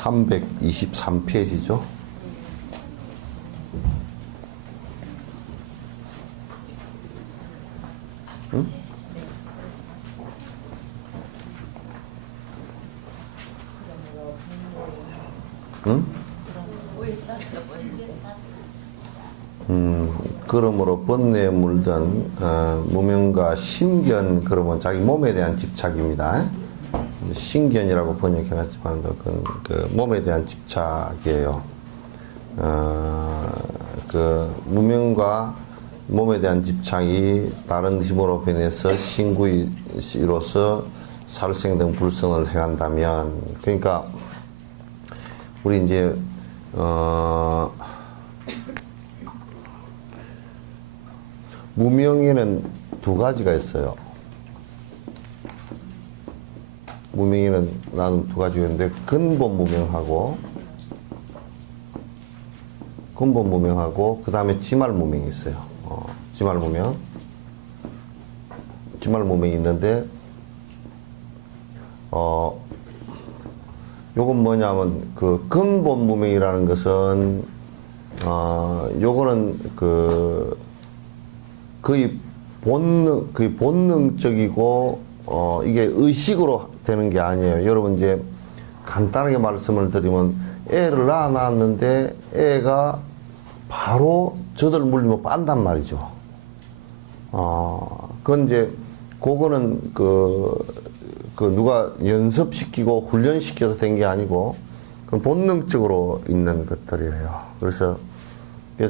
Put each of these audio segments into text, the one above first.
(323페이지죠) 응? 응? 그러므로 번뇌에 물든 무명과 신견, 그러면 자기 몸에 대한 집착입니다. 신견이라고 번역해놨지만 그건 그 몸에 대한 집착이에요. 그 무명과 몸에 대한 집착이 다른 힘으로 변해서 신구이로서 살생 등 불성을 행한다면, 그러니까 우리 이제 무명에는 두 가지가 있어요. 무명에는 나는 두 가지가 있는데, 근본 무명하고 그 다음에 지말 무명이 있어요. 지말 무명이 있는데, 요건 뭐냐면, 그 근본 무명이라는 것은 요거는 거의 본능적이고 이게 의식으로 되는 게 아니에요. 여러분 이제 간단하게 말씀을 드리면, 애를 낳았는데 애가 바로 저들 물리면 빤단 말이죠. 그건 이제 그거는 누가 연습시키고 훈련시켜서 된 게 아니고 그건 본능적으로 있는 것들이에요. 그래서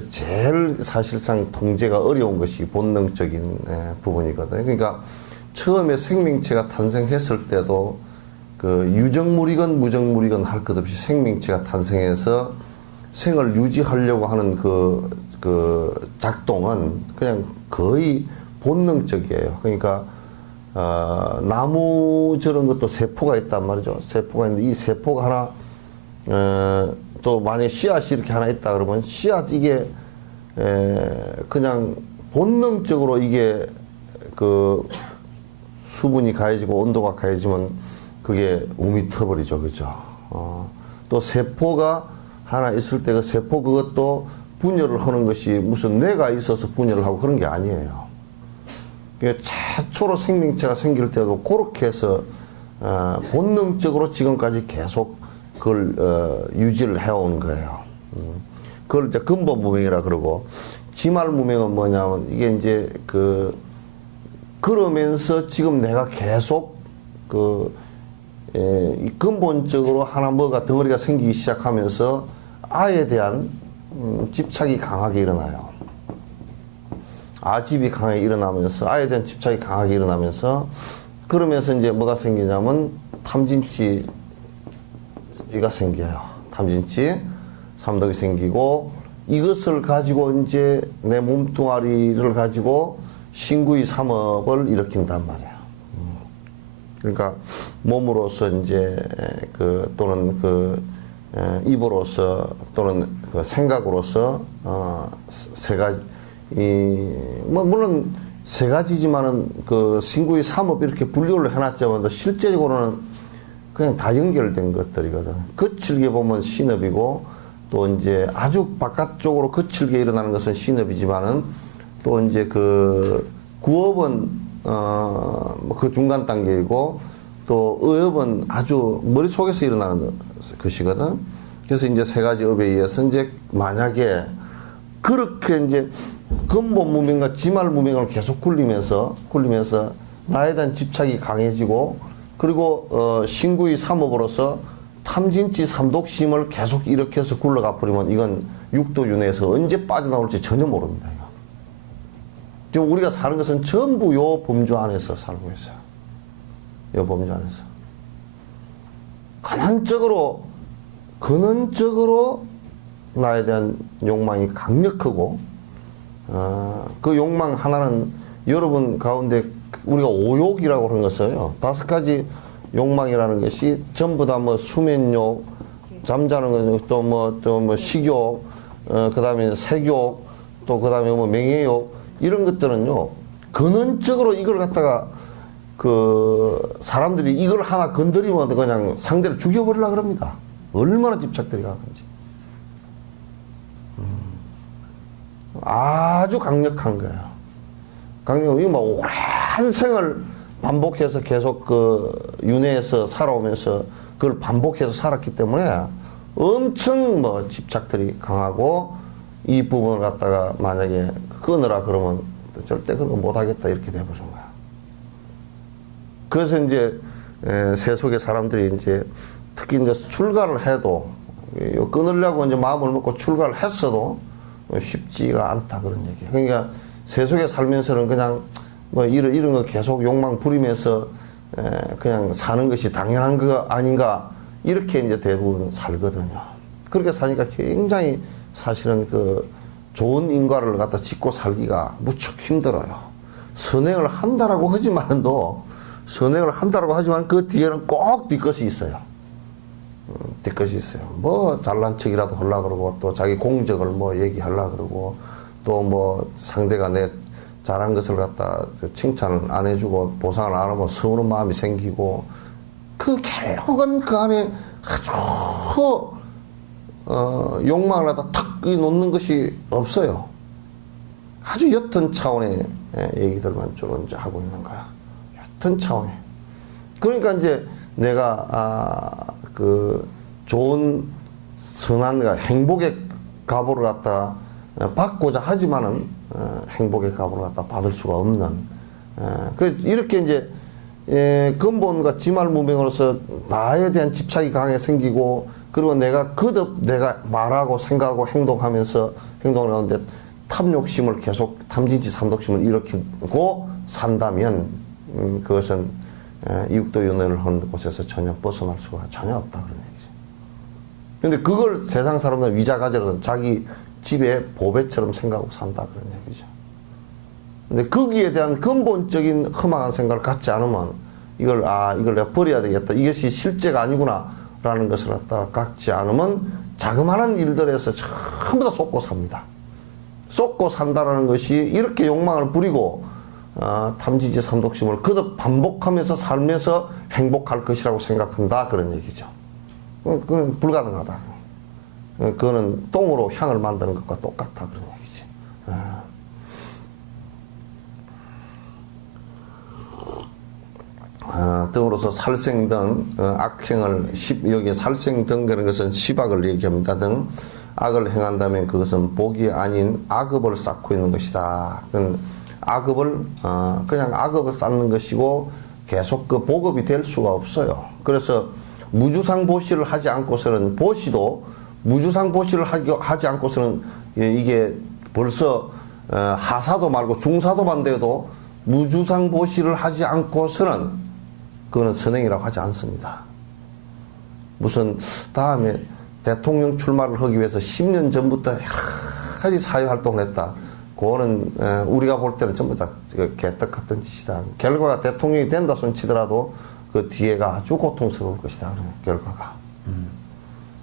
제일 사실상 통제가 어려운 것이 본능적인 부분이거든요. 그러니까 처음에 생명체가 탄생했을 때도 그 유정물이건 무정물이건 할 것 없이 생명체가 탄생해서 생을 유지하려고 하는 그 작동은 그냥 거의 본능적이에요. 그러니까 나무 저런 것도 세포가 있단 말이죠. 세포가 있는데 이 세포가 하나 또 만약에 씨앗이 이렇게 하나 있다 그러면 씨앗 이게 그냥 본능적으로 이게 그 수분이 가해지고 온도가 가해지면 그게 움이 터버리죠. 그죠? 또 세포가 하나 있을 때 그 세포 그것도 분열을 하는 것이 무슨 뇌가 있어서 분열을 하고 그런 게 아니에요. 최초로 생명체가 생길 때도 그렇게 해서 본능적으로 지금까지 계속 그걸 유지를 해온 거예요. 그걸 이제 근본 무명이라 그러고, 지말 무명은 뭐냐면 이게 이제 그러면서 지금 내가 계속 근본적으로 하나 뭐가 덩어리가 생기기 시작하면서 아에 대한 집착이 강하게 일어나요. 아집이 강하게 일어나면서, 아에 대한 집착이 강하게 일어나면서, 그러면서 이제 뭐가 생기냐면 탐진치가 생겨요. 탐진치, 삼덕이 생기고, 이것을 가지고 이제 내 몸뚱아리를 가지고 신구의 삼업을 일으킨단 말이에요. 그러니까 몸으로서 이제 또는 입으로서 또는 생각으로서 세 가지, 물론 세 가지지만은 신구의 삼업 이렇게 분류를 해놨지만 실제적으로는 그냥 다 연결된 것들이거든. 거칠게 보면 신업이고, 또 이제 아주 바깥쪽으로 거칠게 일어나는 것은 신업이지만은, 또 이제 구업은 그 중간 단계이고, 또 의업은 아주 머릿속에서 일어나는 것이거든. 그래서 이제 세 가지 업에 의해서 이제 만약에 그렇게 이제 근본 무명과 지말 무명을 계속 굴리면서 나에 대한 집착이 강해지고, 그리고 신구의 삼업으로서 탐진치 삼독심을 계속 일으켜서 굴러가 버리면 이건 육도윤회에서 언제 빠져나올지 전혀 모릅니다. 이거. 지금 우리가 사는 것은 전부 요 범주 안에서 살고 있어요. 요 범주 안에서. 근원적으로 나에 대한 욕망이 강력하고, 그 욕망 하나는 여러분 가운데 우리가 오욕이라고 하는 것을요, 5가지 욕망이라는 것이 전부 다 뭐 수면욕, 잠자는 것, 또 뭐 식욕, 그다음에 색욕, 또 그다음에 뭐 명예욕 이런 것들은요 근원적으로 이걸 갖다가 그 사람들이 이걸 하나 건드리면 그냥 상대를 죽여버리려고 그럽니다. 얼마나 집착들이 강한지. 아주 강력한 거예요. 강력, 이거 뭐 오랜 생을 반복해서 계속 그 윤회에서 살아오면서 그걸 반복해서 살았기 때문에 엄청 뭐 집착들이 강하고 이 부분을 갖다가 만약에 끊으라 그러면 절대 그런 거 못하겠다 이렇게 돼버린 거야. 그래서 이제 세속의 사람들이 이제 특히 이제 출가를 해도 끊으려고 이제 마음을 먹고 출가를 했어도 쉽지가 않다 그런 얘기. 그러니까 세속에 살면서는 그냥 뭐 이런 거 계속 욕망 부리면서 그냥 사는 것이 당연한 거 아닌가 이렇게 이제 대부분 살거든요. 그렇게 사니까 굉장히 사실은 그 좋은 인과를 갖다 짓고 살기가 무척 힘들어요. 선행을 한다라고 하지만도 선행을 한다라고 하지만 그 뒤에는 꼭 뒷것이 있어요. 뒷것이 있어요. 뭐 잘난 척이라도 하려고 그러고 또 자기 공적을 뭐 얘기하려고 그러고 또 뭐 상대가 내 잘한 것을 갖다 칭찬을 안 해주고 보상을 안 하면 서운한 마음이 생기고 그 결국은 그 안에 아주 욕망을 갖다 탁 놓는 것이 없어요. 아주 옅은 차원의 얘기들만 주로 이제 하고 있는 거야. 옅은 차원의. 그러니까 이제 내가 그 좋은 선한 행복의 값으로 갖다 받고자 하지만은 행복의 값으로 갖다 받을 수가 없는 이렇게 이제 근본과 지말무명으로서 나에 대한 집착이 강하게 생기고 그리고 내가 거듭 내가 말하고 생각하고 행동하면서 행동을 하는데 탐욕심을 계속 탐진치 삼독심을 일으키고 산다면 그것은 육도윤회를 하는 곳에서 전혀 벗어날 수가 전혀 없다 그런 얘기죠. 근데 그걸 세상 사람들은 위자가지라서 자기 집에 보배처럼 생각하고 산다 그런 얘기죠. 근데 거기에 대한 근본적인 험악한 생각을 갖지 않으면 이걸 내가 버려야 되겠다. 이것이 실제가 아니구나 라는 것을 갖다 갖지 않으면 자그마한 일들에서 전부 다 쏟고 삽니다. 쏟고 산다라는 것이 이렇게 욕망을 부리고 탐지지 삼독심을 거듭 반복하면서 살면서 행복할 것이라고 생각한다 그런 얘기죠. 그건 불가능하다. 그거는 똥으로 향을 만드는 것과 똑같다 그런 얘기지. 등으로서 살생 등 악행을 여기 살생 등 그런 것은 시박을 얘기합니다. 등 악을 행한다면 그것은 복이 아닌 악업을 쌓고 있는 것이다. 악업을 그냥 악업을 쌓는 것이고 계속 그 복업이 될 수가 없어요. 그래서 무주상보시를 하지 않고서는 보시도 무주상보시를 하지 않고서는 이게 벌써 하사도 말고 중사도만 돼도 무주상보시를 하지 않고서는 그거는 선행이라고 하지 않습니다. 무슨 다음에 대통령 출마를 하기 위해서 10년 전부터 여러 가지 사회활동을 했다. 그거는 우리가 볼 때는 전부 다 개떡 같은 짓이다. 결과가 대통령이 된다 손 치더라도 그 뒤에가 아주 고통스러울 것이다. 결과가.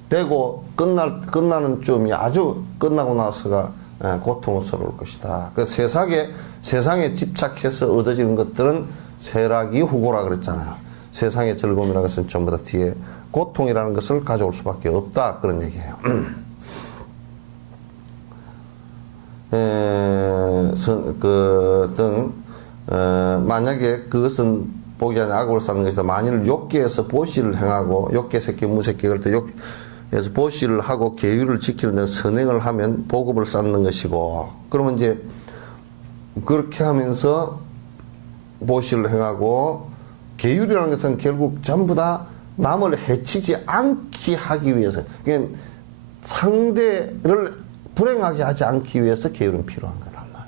되고 끝나는 쯤이 아주 끝나고 나서가 고통스러울 것이다. 그 세상에 집착해서 얻어지는 것들은 쇠락이 후고라 그랬잖아요. 세상의 즐거움이라는 것은 전부 다 뒤에 고통이라는 것을 가져올 수밖에 없다. 그런 얘기예요. 만약에 그것은 복이 아닌 악을 쌓는 것이다. 만일 욕계에서 보시를 행하고 욕계 새끼 무새끼 그럴 때 욕에서 보시를 하고 계율을 지키는 데 선행을 하면 복업을 쌓는 것이고 그러면 이제 그렇게 하면서 보시를 행하고 계율이라는 것은 결국 전부 다 남을 해치지 않게 하기 위해서 그러니까 상대를 불행하게 하지 않기 위해서 계율은 필요한 거란 말이에요.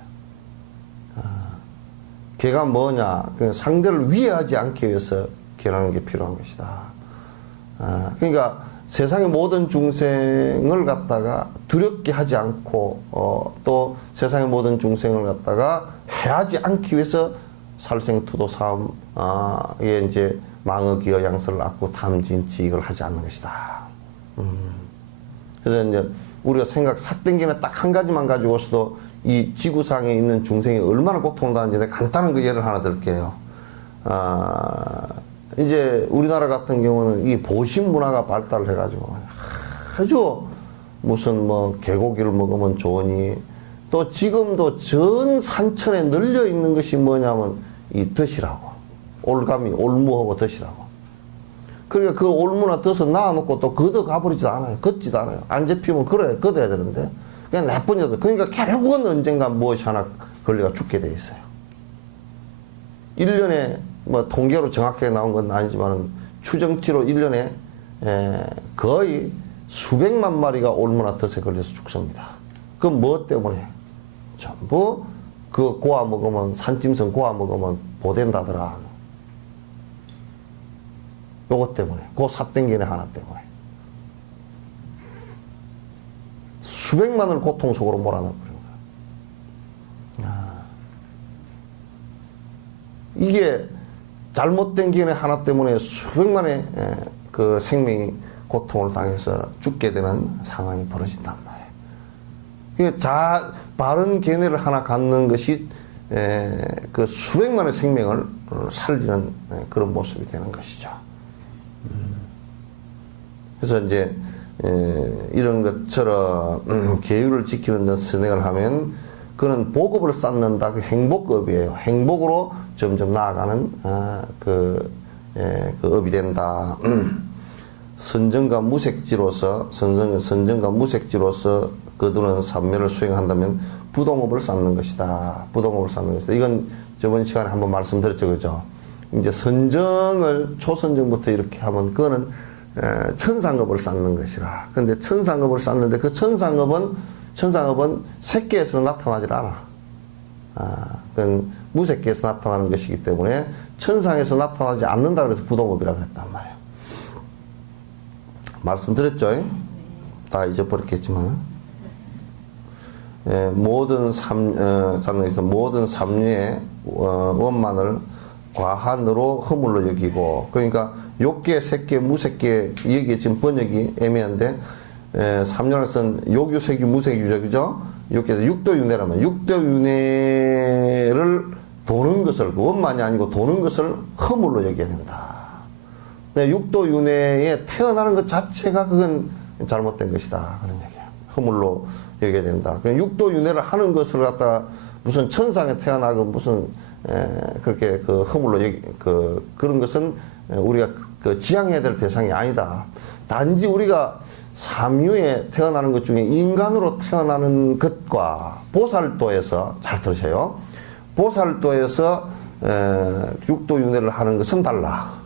걔가 뭐냐 상대를 위해하지 않기 위해서 계율하는 게 필요한 것이다. 그러니까 세상의 모든 중생을 갖다가 두렵게 하지 않고 또 세상의 모든 중생을 갖다가 해하지 않기 위해서 살생투도 사음, 이게 이제 망어기어 양설을 악구 탐진지익을 하지 않는 것이다. 그래서 이제 우리가 삿땡기는 딱 한 가지만 가지고서도 이 지구상에 있는 중생이 얼마나 고통을 당하는지 내가 간단한 그 예를 하나 들게요. 이제 우리나라 같은 경우는 이 보신 문화가 발달을 해가지고 아주 무슨 뭐 개고기를 먹으면 좋으니 또 지금도 전 산천에 널려 있는 것이 뭐냐면 이 덫이라고. 올가미, 올무하고 덫이라고. 그러니까 그 올무나 덫을 놔놓고 또 걷어 가버리지도 않아요. 걷지도 않아요. 안 잡히면 걷어야 되는데. 그냥 나쁜 여들. 그러니까 결국은 언젠가 무엇이 하나 걸려가 죽게 돼 있어요. 1년에 뭐 통계로 정확하게 나온 건 아니지만 추정치로 1년에 거의 수백만 마리가 올무나 덫에 걸려서 죽습니다. 그럼 뭐 때문에? 전부 그 고아 먹으면, 산짐승 고아 먹으면 보된다더라. 요것 때문에. 그 삿땡기네 하나 때문에. 수백만을 고통 속으로 몰아넣어버린 거야. 이게 잘못된 기회 하나 때문에 수백만의 그 생명이 고통을 당해서 죽게 되는 상황이 벌어진단 말이에요. 그러니까 바른 견해를 하나 갖는 것이 그 수백만의 생명을 살리는 그런 모습이 되는 것이죠. 그래서 이제 이런 것처럼 계율을 지키는 데 선행을 하면 그는 복업을 쌓는다. 그 행복업이에요. 행복으로 점점 나아가는 그 업이 된다. 선정과 무색지로서 거두는 삼매를 수행한다면 부동업을 쌓는 것이다. 부동업을 쌓는 것이다. 이건 저번 시간에 한번 말씀드렸죠, 그죠? 이제 선정을 초선정부터 이렇게 하면 그거는 천상업을 쌓는 것이라. 근데 천상업을 쌓는데 그 천상업은 색계에서 나타나질 않아. 그건 무색계에서 나타나는 것이기 때문에 천상에서 나타나지 않는다 그래서 부동업이라고 했단 말이에요. 말씀드렸죠? 다 잊어버렸겠지만. 모든 삼류의 원만을 과한으로 허물로 여기고, 그러니까 욕계, 색계, 무색계, 여기 지금 번역이 애매한데, 삼류는 욕유, 색유, 무색유죠, 그죠? 욕계에서 육도윤회라면, 육도윤회를 도는 것을, 원만이 아니고 도는 것을 허물로 여겨야 된다. 육도윤회에 태어나는 것 자체가 그건 잘못된 것이다. 그런 얘기예요. 허물로 여겨야 된다. 육도윤회를 하는 것을 갖다가 무슨 천상에 태어나고 무슨 그렇게 그 허물로 그런 것은 우리가 지향해야 될 대상이 아니다. 단지 우리가 삼유에 태어나는 것 중에 인간으로 태어나는 것과 보살도에서, 잘 들으세요. 보살도에서 육도윤회를 하는 것은 달라.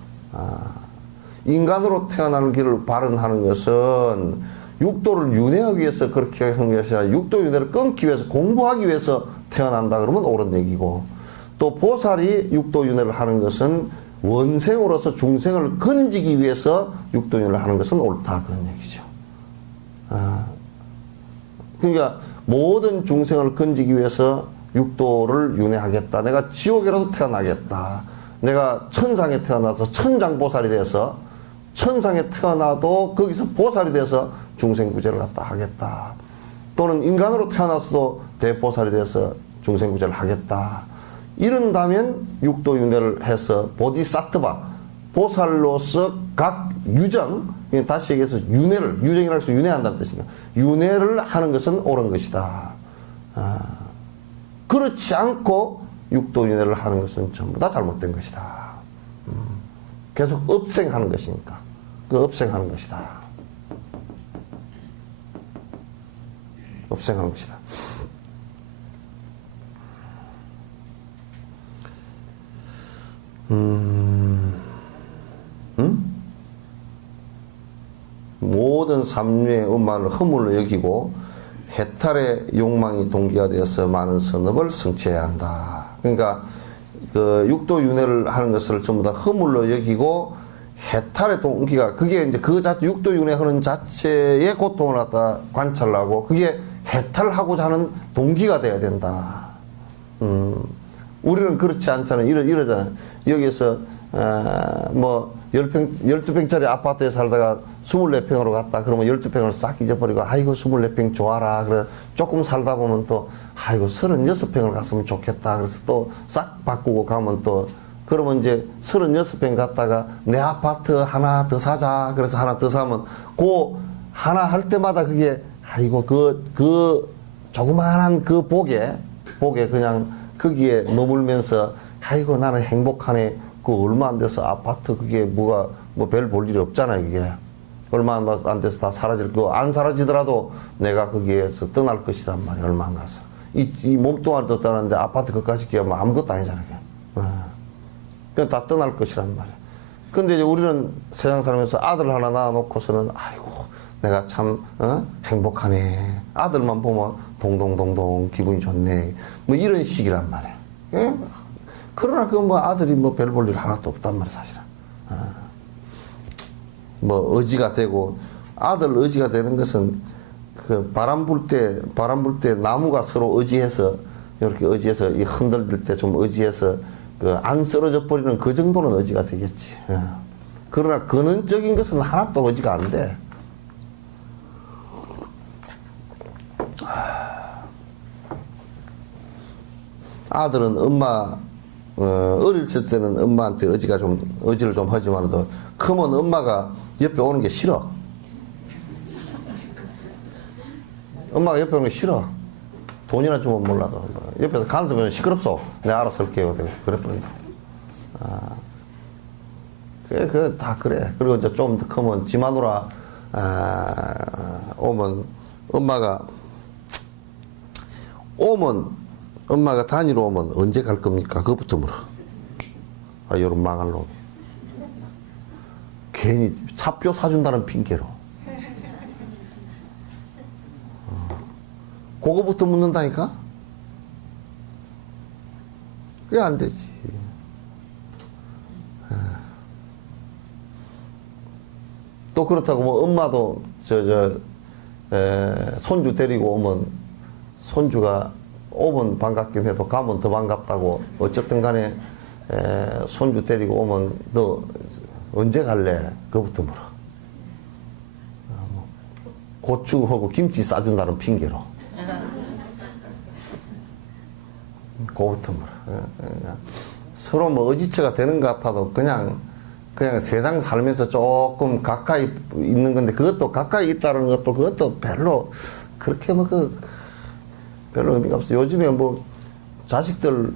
인간으로 태어나는 길을 발언하는 것은 육도를 윤회하기 위해서 그렇게 하는 것이 아니라 육도윤회를 끊기 위해서, 공부하기 위해서 태어난다 그러면 옳은 얘기고, 또 보살이 육도윤회를 하는 것은 원생으로서 중생을 건지기 위해서 육도윤회를 하는 것은 옳다 그런 얘기죠. 그러니까 모든 중생을 건지기 위해서 육도를 윤회하겠다. 내가 지옥에라도 태어나겠다. 내가 천상에 태어나서 천장보살이 돼서 천상에 태어나도 거기서 보살이 돼서 중생구제를 갖다 하겠다. 또는 인간으로 태어나서도 대보살이 돼서 중생구제를 하겠다. 이런다면 육도윤회를 해서 보디사트바, 보살로서 각 유정, 다시 얘기해서 유정이라고 해서 윤회한다는 뜻입니다. 윤회를 하는 것은 옳은 것이다. 그렇지 않고 육도윤회를 하는 것은 전부 다 잘못된 것이다. 계속 업생하는 것이니까. 그 업생하는 것이다. 업생하는 것이다. 모든 삼류의 음마를 허물로 여기고 해탈의 욕망이 동기가 되어서 많은 선업을 성취해야 한다. 그러니까 그 육도윤회를 하는 것을 전부 다 허물로 여기고 해탈의 동기가, 그게 이제 그 자체 육도윤회 하는 자체의 고통을 갖다 관찰하고 그게 해탈하고자 하는 동기가 돼야 된다. 우리는 그렇지 않잖아요. 이러잖아요. 여기서, 뭐, 12평짜리 아파트에 살다가 24평으로 갔다. 그러면 12평을 싹 잊어버리고, 아이고, 24평 좋아라. 그래, 조금 살다 보면 또, 아이고, 36평을 갔으면 좋겠다. 그래서 또 싹 바꾸고 가면 또, 그러면 이제 36평 갔다가 내 아파트 하나 더 사자. 그래서 하나 더 사면, 그 하나 할 때마다 그게, 아이고, 조그마한 그 복에 그냥 거기에 머물면서, 아이고, 나는 행복하네. 그 얼마 안 돼서 아파트 그게 뭐 별 볼 일이 없잖아요, 그게. 얼마 안 돼서 다 사라질 거. 안 사라지더라도 내가 거기에서 떠날 것이란 말이야, 얼마 안 가서. 이 몸뚱아리도 떠나는데 아파트 그까지 끼면 아무것도 아니잖아요, 그게. 그냥 다 떠날 것이란 말이야. 근데 이제 우리는 세상 살면서 아들 하나 낳아놓고서는, 아이고, 내가 참, 행복하네. 아들만 보면 동동동동 기분이 좋네. 뭐 이런 식이란 말이야. 예? 그러나 그 뭐 아들이 뭐 별 볼 일 하나도 없단 말이야, 사실은. 뭐 의지가 되고, 아들 의지가 되는 것은 그 바람 불 때 나무가 서로 의지해서, 이렇게 의지해서 이 흔들릴 때 좀 의지해서 그 안 쓰러져 버리는 그 정도는 의지가 되겠지. 그러나 근원적인 것은 하나도 의지가 안 돼. 아들은 엄마, 어렸을 때는 엄마한테 의지를 좀 하지만도, 크면 엄마가 옆에 오는 게 싫어. 엄마가 옆에 오는 게 싫어. 돈이나 주면 몰라도. 옆에서 간섭하면 시끄럽소. 내가 알아서 할게요. 그래 버린다. 다 그래. 그리고 이제 좀 더 크면 지 마누라, 오면, 엄마가 단위로 오면 언제 갈 겁니까? 그것부터 물어. 요런 망할 놈이. 괜히 차표 사준다는 핑계로. 그거부터 묻는다니까? 그게 안 되지. 또 그렇다고 뭐 엄마도 손주 데리고 오면 손주가 오면 반갑긴 해도 가면 더 반갑다고. 어쨌든 간에 손주 데리고 오면 너 언제 갈래? 그거부터 물어. 고추하고 김치 싸준다는 핑계로. 그거부터 물어. 서로 뭐 의지처가 되는 것 같아도 그냥 세상 살면서 조금 가까이 있는 건데, 그것도 가까이 있다는 것도 그것도 별로 그렇게 뭐 별로 의미가 없어. 요즘에 뭐 자식들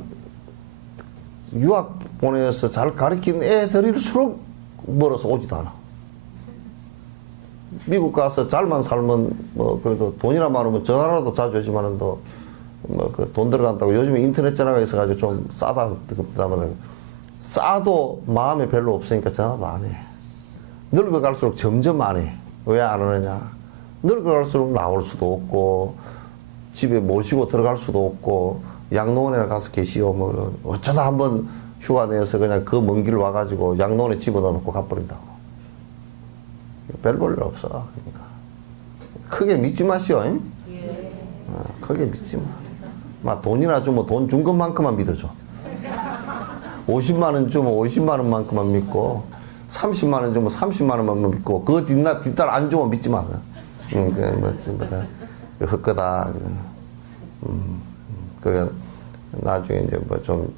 유학 보내서 잘 가르치는 애들일수록 멀어서 오지도 않아. 미국 가서 잘만 살면 뭐 그래도 돈이나 많으면 전화라도 자주 하지만은 뭐 그 돈 들어간다고 요즘에 인터넷 전화가 있어가지고 좀 싸다 그럽니다만, 싸도 마음에 별로 없으니까 전화도 안 해. 늙어갈수록 점점 안 해. 왜 안 하느냐? 늙어갈수록 나올 수도 없고, 집에 모시고 들어갈 수도 없고, 양로원에 가서 계시오. 뭐, 어쩌다 한번 휴가 내서 그냥 그 먼 길 와가지고 양로원에 집어넣어 놓고 가버린다고. 별 볼 일 없어. 그러니까. 크게 믿지 마시오. 크게 믿지 마. 막 돈이나 주면 돈 준 것만큼만 믿어줘. 50만 원 주면 50만 원만큼만 믿고, 30만 원 주면 30만 원만 믿고, 그거 뒷달 안 주면 믿지 마. 헛거다. 그래, 나중에 이제 뭐 좀,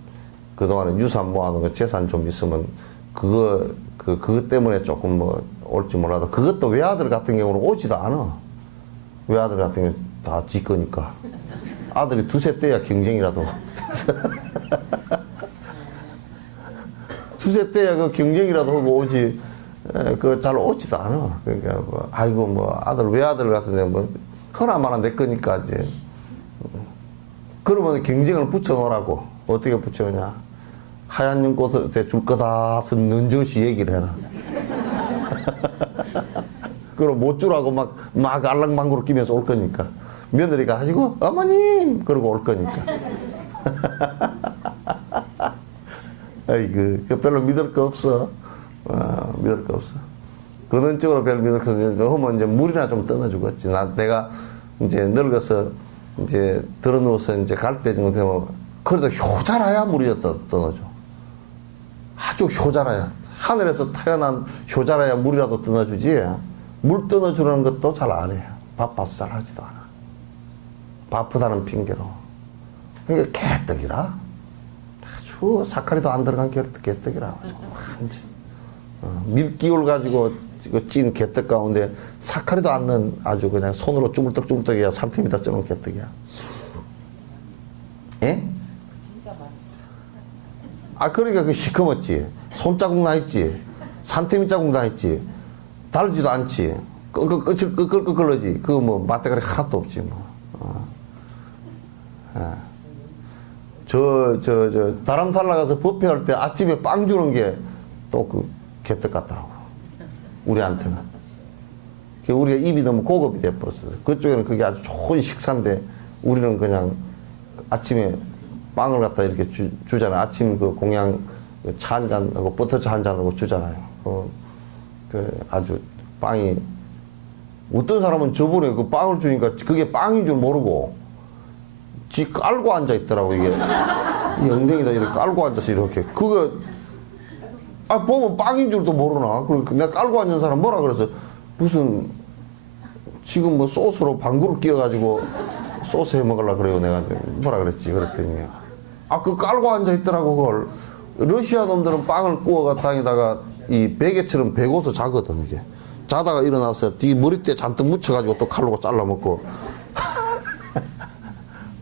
그동안에 유산 모아놓은 거 재산 좀 있으면, 그것 때문에 조금 뭐 올지 몰라도, 그것도 외아들 같은 경우는 오지도 않아. 외아들 같은 경우는 다 지 거니까. 아들이 두세 때야 경쟁이라도. 두세 때야 그 경쟁이라도 하고 오지, 그 잘 오지도 않아. 그러니까 뭐, 아이고 뭐 외아들 같은데 뭐 허나마나 내 거니까 이제. 그러면 경쟁을 붙여놓으라고. 어떻게 붙여놓냐? 하얀 연꽃에 줄 거다 쓴 저시 얘기를 해라. 그럼 못 주라고 막 알랑방구로 끼면서 올 거니까. 며느리가 하시고 어머님 그러고 올 거니까. 아이고, 별로 믿을 거 없어. 믿을 거 없어. 근원적으로 별로 믿을 거 없어. 하면 이제 물이나 좀 떠나주겠지. 내가 이제 늙어서 이제 들어누워서 이제 갈 때 정도 되면 그래도 효자라야 물이 떠나죠. 아주 효자라야. 하늘에서 태어난 효자라야 물이라도 떠나주지. 물 떠나주는 것도 잘 안 해요. 바빠서 잘 하지도 않아. 바쁘다는 핑계로. 그러니까 개떡이라. 아주 사카리도 안 들어간 개떡이라. 완전. 밀기울 가지고 찐 개떡 가운데 사카리도 안 넣은 아주 그냥 손으로 쭈물떡쭈물떡이야 3팀이다 쪄놓은 개떡이야. 예? 진짜 맛있어. 아, 그러니까 그 시커멓지. 손자국 나 있지. 산더미 자국 나 있지. 달지도 않지. 끄끌끄끌끄끌지. 그거 뭐 맛대가리 하나도 없지 뭐. 다람살 나가서 뷔페할 때 아침에 빵 주는 게 또 그 개떡 같더라고. 우리한테는. 우리가 입이 너무 고급이 돼버렸어. 그쪽에는 그게 아주 좋은 식사인데 우리는 그냥 아침에 빵을 갖다 이렇게 주잖아요. 아침 그 공양 차 한 잔하고 버터차 한 잔하고 주잖아요. 그 아주 빵이 어떤 사람은 저번에 그 빵을 주니까 그게 빵인 줄 모르고 지 깔고 앉아 있더라고. 이게 이 엉덩이다 이렇게 깔고 앉아서 이렇게 그거 보면 빵인 줄도 모르나. 그러니까 내가 깔고 앉은 사람 뭐라 그래서 무슨 지금 뭐 소스로 방구를 끼워가지고 소스 해 먹으려고 그래요. 내가 뭐라 그랬지. 그랬더니 그 깔고 앉아 있더라고. 그걸 러시아 놈들은 빵을 구워가 다니다가 이 베개처럼 베고서 자거든. 이게 자다가 일어나서 뒤 머리띠에 잔뜩 묻혀가지고 또 칼로 잘라 먹고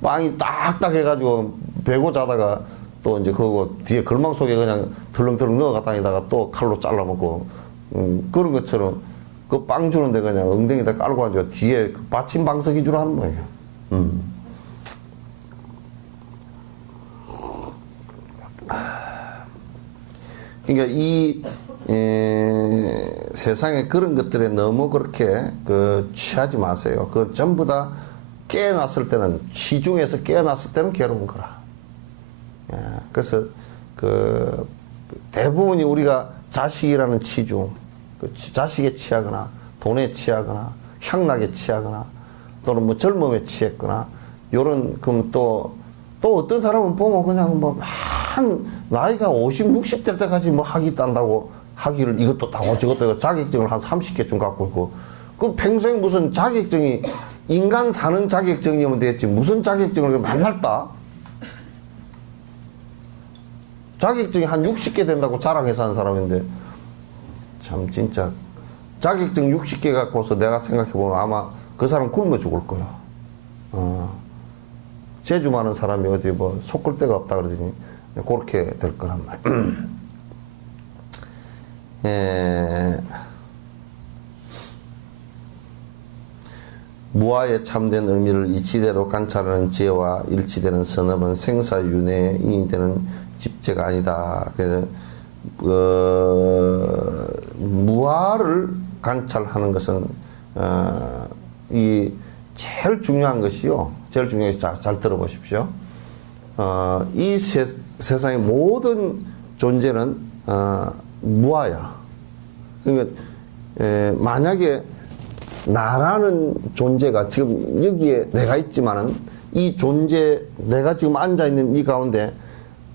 빵이 딱딱 해가지고 베고 자다가 또 이제 그거 뒤에 걸망 속에 그냥 덜렁덜렁 넣어가 다니다가 또 칼로 잘라 먹고 그런 것처럼 그 빵 주는데 그냥 엉덩이에다 깔고 앉아 뒤에 받침 방석인 줄 아는 거예요. 그러니까 이 세상에 그런 것들에 너무 그렇게 취하지 마세요. 그 전부 다 깨어났을 때는 취중에서 깨어났을 때는 괴로운 거라. 그래서 그 대부분이 우리가 자식이라는 취중, 자식에 취하거나 돈에 취하거나 향락에 취하거나 또는 뭐 젊음에 취했거나 요런 그럼 또 어떤 사람은 보면 그냥 뭐 한 나이가 50, 60 될 때까지 뭐 학위 딴다고 학위를 이것도 따고 저것도 자격증을 한 30개쯤 갖고 있고 그 평생 무슨 자격증이 인간 사는 자격증이면 됐지 무슨 자격증을 맨날 따? 자격증이 한 60개 된다고 자랑해서 하는 사람인데 참 진짜 자격증 60개 갖고서 내가 생각해보면 아마 그 사람 굶어 죽을 거야. 재주 많은 사람이 어디 뭐 솟을 데가 없다 그러더니 그렇게 될 거란 말이야. 무아에 참된 의미를 이치대로 관찰하는 지혜와 일치되는 선업은 생사윤회의 인이되는 집제가 아니다. 그래서 무아를 관찰하는 것은 이 제일 중요한 것이요. 제일 중요한 것이 잘 들어보십시오. 이 세상의 모든 존재는 무아야. 그러니까 만약에 나라는 존재가 지금 여기에 내가 있지만은 이 존재 내가 지금 앉아 있는 이 가운데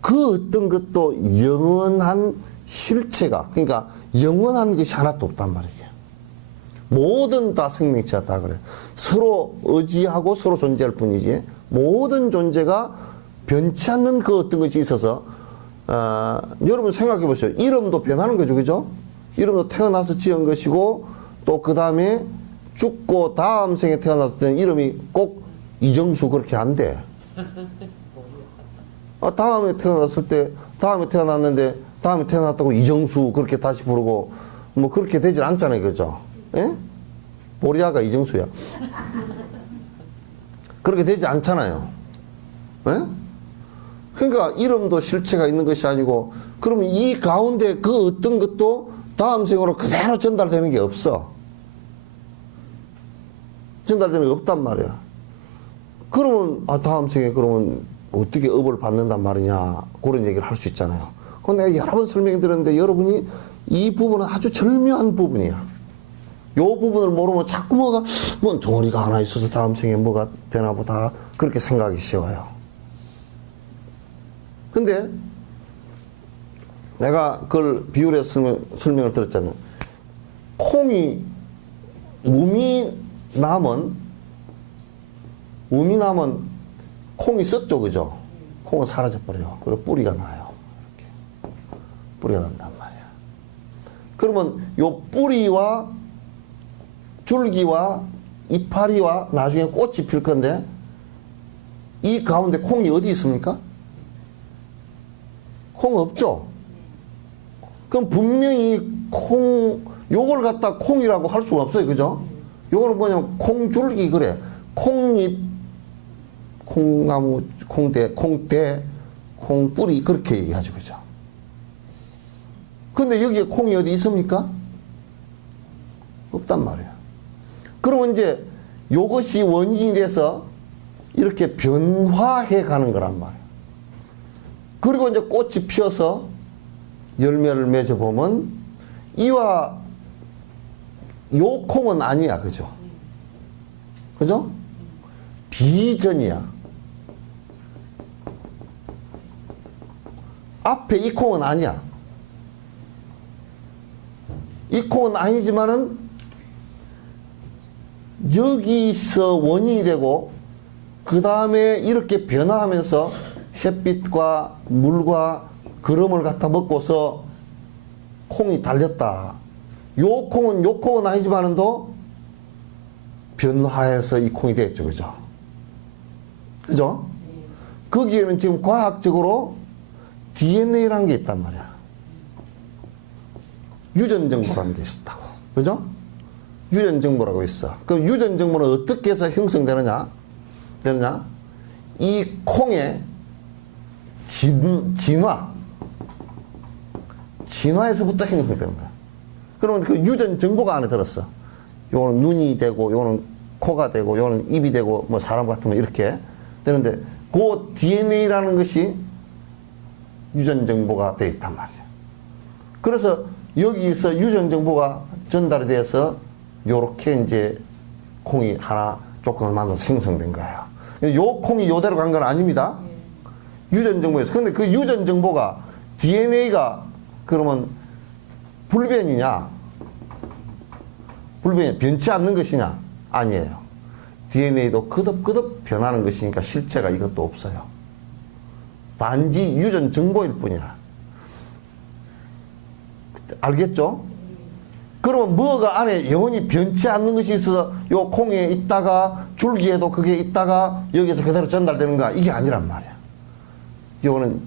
그 어떤 것도 영원한 실체가 그러니까 영원한 것이 하나도 없단 말이에요. 모든 다 생명체가 다 그래. 서로 의지하고 서로 존재할 뿐이지 모든 존재가 변치 않는 그 어떤 것이 있어서 여러분 생각해 보세요. 이름도 변하는 거죠. 그죠? 이름도 태어나서 지은 것이고 또 그 다음에 죽고 다음 생에 태어났을 때는 이름이 꼭 이정수 그렇게 안 돼. 다음에 태어났을 때 다음에 태어났는데 다음에 태어났다고 이정수 그렇게 다시 부르고 뭐 그렇게 되질 않잖아요. 그죠? 예? 보리아가 이정수야. 그렇게 되지 않잖아요. 예? 그러니까 이름도 실체가 있는 것이 아니고 그러면 이 가운데 그 어떤 것도 다음 생으로 그대로 전달되는 게 없어. 전달되는 게 없단 말이야. 그러면 다음 생에 그러면 어떻게 업을 받는단 말이냐 그런 얘기를 할 수 있잖아요. 그건 내가 여러 번 설명드렸는데 여러분이 이 부분은 아주 절묘한 부분이야. 요 부분을 모르면 자꾸 뭔 덩어리가 하나 있어서 다음 생에 뭐가 되나 보다 그렇게 생각이 쉬워요. 근데 내가 그걸 비율해서 설명을 들었잖아요. 콩이 우미 남은 콩이 썩죠, 그죠? 콩은 사라져버려요. 그리고 뿌리가 나요. 이렇게. 뿌리가 난단 말이야. 그러면 요 뿌리와 줄기와 이파리와 나중에 꽃이 필 건데, 이 가운데 콩이 어디 있습니까? 콩 없죠? 그럼 분명히 요걸 갖다 콩이라고 할 수가 없어요. 그죠? 요거는 뭐냐면 콩줄기, 그래. 콩잎, 콩나무, 콩대, 콩뿌리, 그렇게 얘기하죠. 그죠? 근데 여기에 콩이 어디 있습니까? 없단 말이에요. 그러면 이제 요것이 원인이 돼서 이렇게 변화해 가는 거란 말이에요. 그리고 이제 꽃이 피어서 열매를 맺어보면 이와 요 콩은 아니야. 그죠? 그죠? 비전이야. 앞에 이 콩은 아니야. 이 콩은 아니지만은 여기서 원인이 되고 그 다음에 이렇게 변화하면서 햇빛과 물과 거름을 갖다 먹고서 콩이 달렸다. 요 콩은 아니지만도 변화해서 이 콩이 됐죠. 그죠? 그죠? 거기에는 지금 과학적으로 DNA라는 게 있단 말이야. 유전정보라는 게 있었다고. 그죠? 유전정보라고 있어. 그럼 유전정보는 어떻게 해서 형성되느냐? 이 콩의 진화에서부터 형성되는 거야. 그러면 그 유전정보가 안에 들었어. 요거는 눈이 되고, 요거는 코가 되고, 요거는 입이 되고, 뭐 사람 같으면 이렇게 되는데, 그 DNA라는 것이 유전정보가 되어 있단 말이야. 그래서 여기서 유전정보가 전달이 돼서 요렇게 이제 콩이 하나 조금을 만들어서 생성된 거예요. 요 콩이 요대로 간 건 아닙니다. 유전정보에서. 근데 그 유전정보가 DNA가 그러면 불변이냐? 변치 않는 것이냐? 아니에요. DNA도 끄덕끄덕 변하는 것이니까 실체가 이것도 없어요. 단지 유전정보일 뿐이라. 알겠죠? 그러면 뭐가 안에 영원히 변치 않는 것이 있어서 요 콩에 있다가 줄기에도 그게 있다가 여기서 그대로 전달되는가? 이게 아니란 말이야. 이거는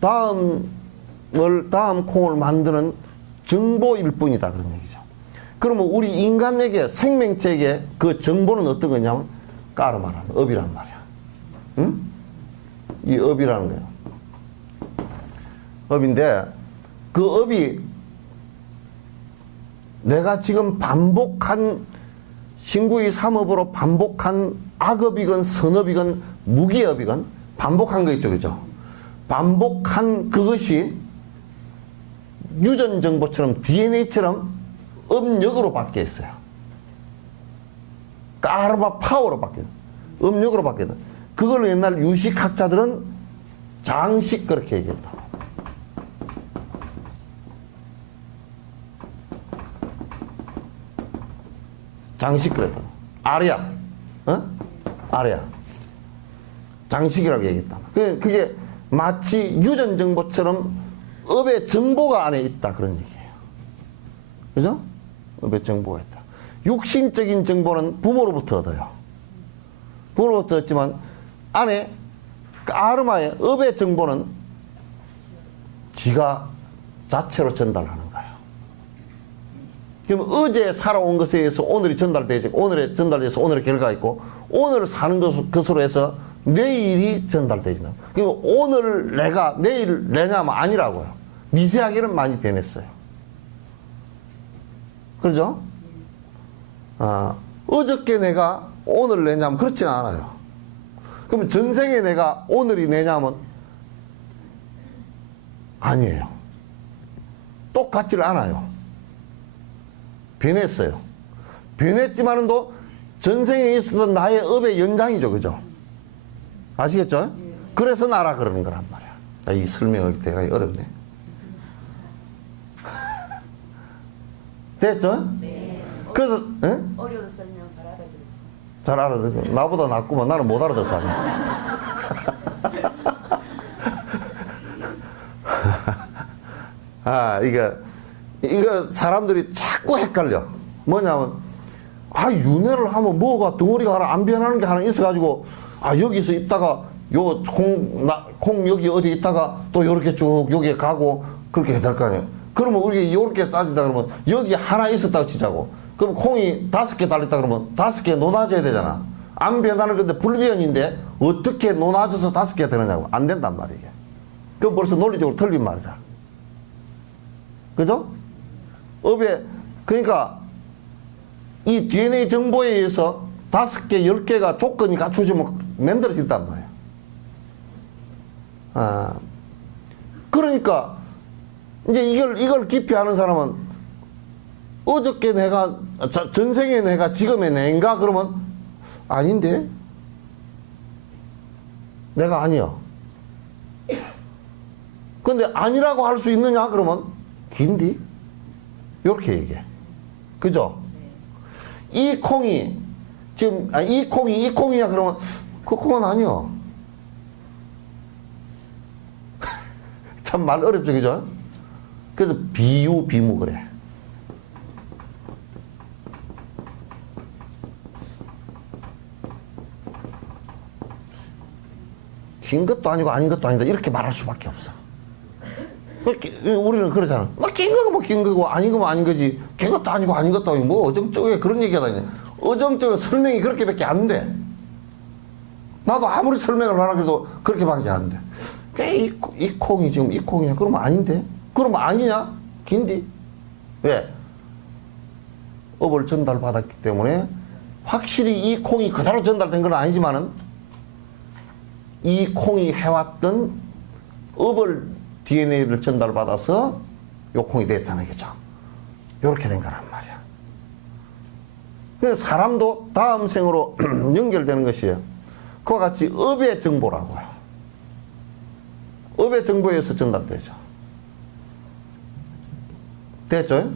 다음 콩을 만드는 정보일 뿐이다. 그런 얘기죠. 그러면 우리 인간에게, 생명체에게 그 정보는 어떤 거냐면 까르마라는 업이란 말이야. 응? 이 업이라는 거야. 업인데 그 업이 내가 지금 반복한 신구의 삼업으로 반복한 악업이건 선업이건 무기업이건 반복한 거 있죠. 그죠? 반복한 그것이 유전정보처럼 DNA처럼 음력으로 바뀌어 있어요. 까르마 파워로 바뀌어. 음력으로 바뀌어. 그걸 옛날 유식학자들은 장식 그렇게 얘기했다. 장식 그랬다. 아리아. 어? 아리아. 장식이라고 얘기했다. 그게 마치 유전정보처럼 업의 정보가 안에 있다. 그런 얘기예요. 그죠? 업의 정보가 있다. 육신적인 정보는 부모로부터 얻어요. 부모로부터 얻지만 안에 아르마의 업의 정보는 지가 자체로 전달하는 거예요. 그럼 어제 살아온 것에 의해서 오늘이 전달되지, 오늘에 전달돼서 오늘의 결과가 있고, 오늘 사는 것으로 해서 내일이 전달되지. 그리고 오늘 내가 내일 내냐면 아니라고요. 미세하게는 많이 변했어요. 그렇죠? 어저께 내가 오늘 내냐면 그렇지는 않아요. 그럼 전생에 내가 오늘이 내냐면 아니에요. 똑같지를 않아요. 변했어요. 변했지만도 전생에 있었던 나의 업의 연장이죠. 그죠? 아시겠죠? 그래서 나라 그러는 거란 말이야. 이 설명하기 대단히 어렵네. 됐죠? 네. 그래서, 예? 어려운 설명 잘 알아들었습니다. 잘 알아듣고. 나보다 낫구만. 나는 못 알아들었어. 이거 사람들이 자꾸 헷갈려. 뭐냐면, 윤회를 하면 뭐가 덩어리가 하나 안 변하는 게 하나 있어가지고, 여기서 있다가, 콩 여기 어디 있다가 또 요렇게 쭉 여기에 가고, 그렇게 해야 될 거 아니에요. 그러면 우리 요렇게 따진다 그러면, 여기 하나 있었다고 치자고. 그럼 콩이 5개 달렸다 그러면 5개 놓아져야 되잖아. 안 변하는 건데 불변인데, 어떻게 놓아져서 5개가 되느냐고. 안 된단 말이에요. 그건 벌써 논리적으로 틀린 말이다. 그죠? 그러니까, 이 DNA 정보에 의해서 5개, 10개가 조건이 갖춰지면 만들어진단 말이에요. 그러니까, 이제 이걸 깊이 아는 사람은, 어저께 내가, 전생의 내가 지금의 내인가? 그러면, 아닌데? 내가 아니야. 근데 아니라고 할 수 있느냐? 그러면, 긴디? 요렇게 얘기해. 그죠? 이 콩이, 지금, 이 콩이냐? 그러면, 그 콩은 아니야. 참 말 어렵죠, 그죠? 그래서 비유, 비무 그래. 긴 것도 아니고 아닌 것도 아니다. 이렇게 말할 수밖에 없어. 우리는 그러잖아. 긴 거고 긴 거고 아닌 거면 아닌 거지. 긴 것도 아니고 아닌 것도 아니고 뭐 어정쩡하게 그런 얘기 하다니. 어정쩡한 설명이 그렇게밖에 안 돼. 나도 아무리 설명을 하라 해도 그렇게밖에 안 돼. 이 콩이 지금 이 콩이냐? 그러면 아닌데? 그러면 아니냐? 긴디? 왜? 업을 전달받았기 때문에 확실히 이 콩이 그대로 전달된 건 아니지만은 이 콩이 해왔던 업을 DNA를 전달받아서 요 콩이 됐잖아요. 그죠? 요렇게 된 거란 말이야. 그래서 사람도 다음 생으로 연결되는 것이에요. 그와 같이 업의 정보라고요. 업의 정보에 의해서 전달되죠. 됐죠?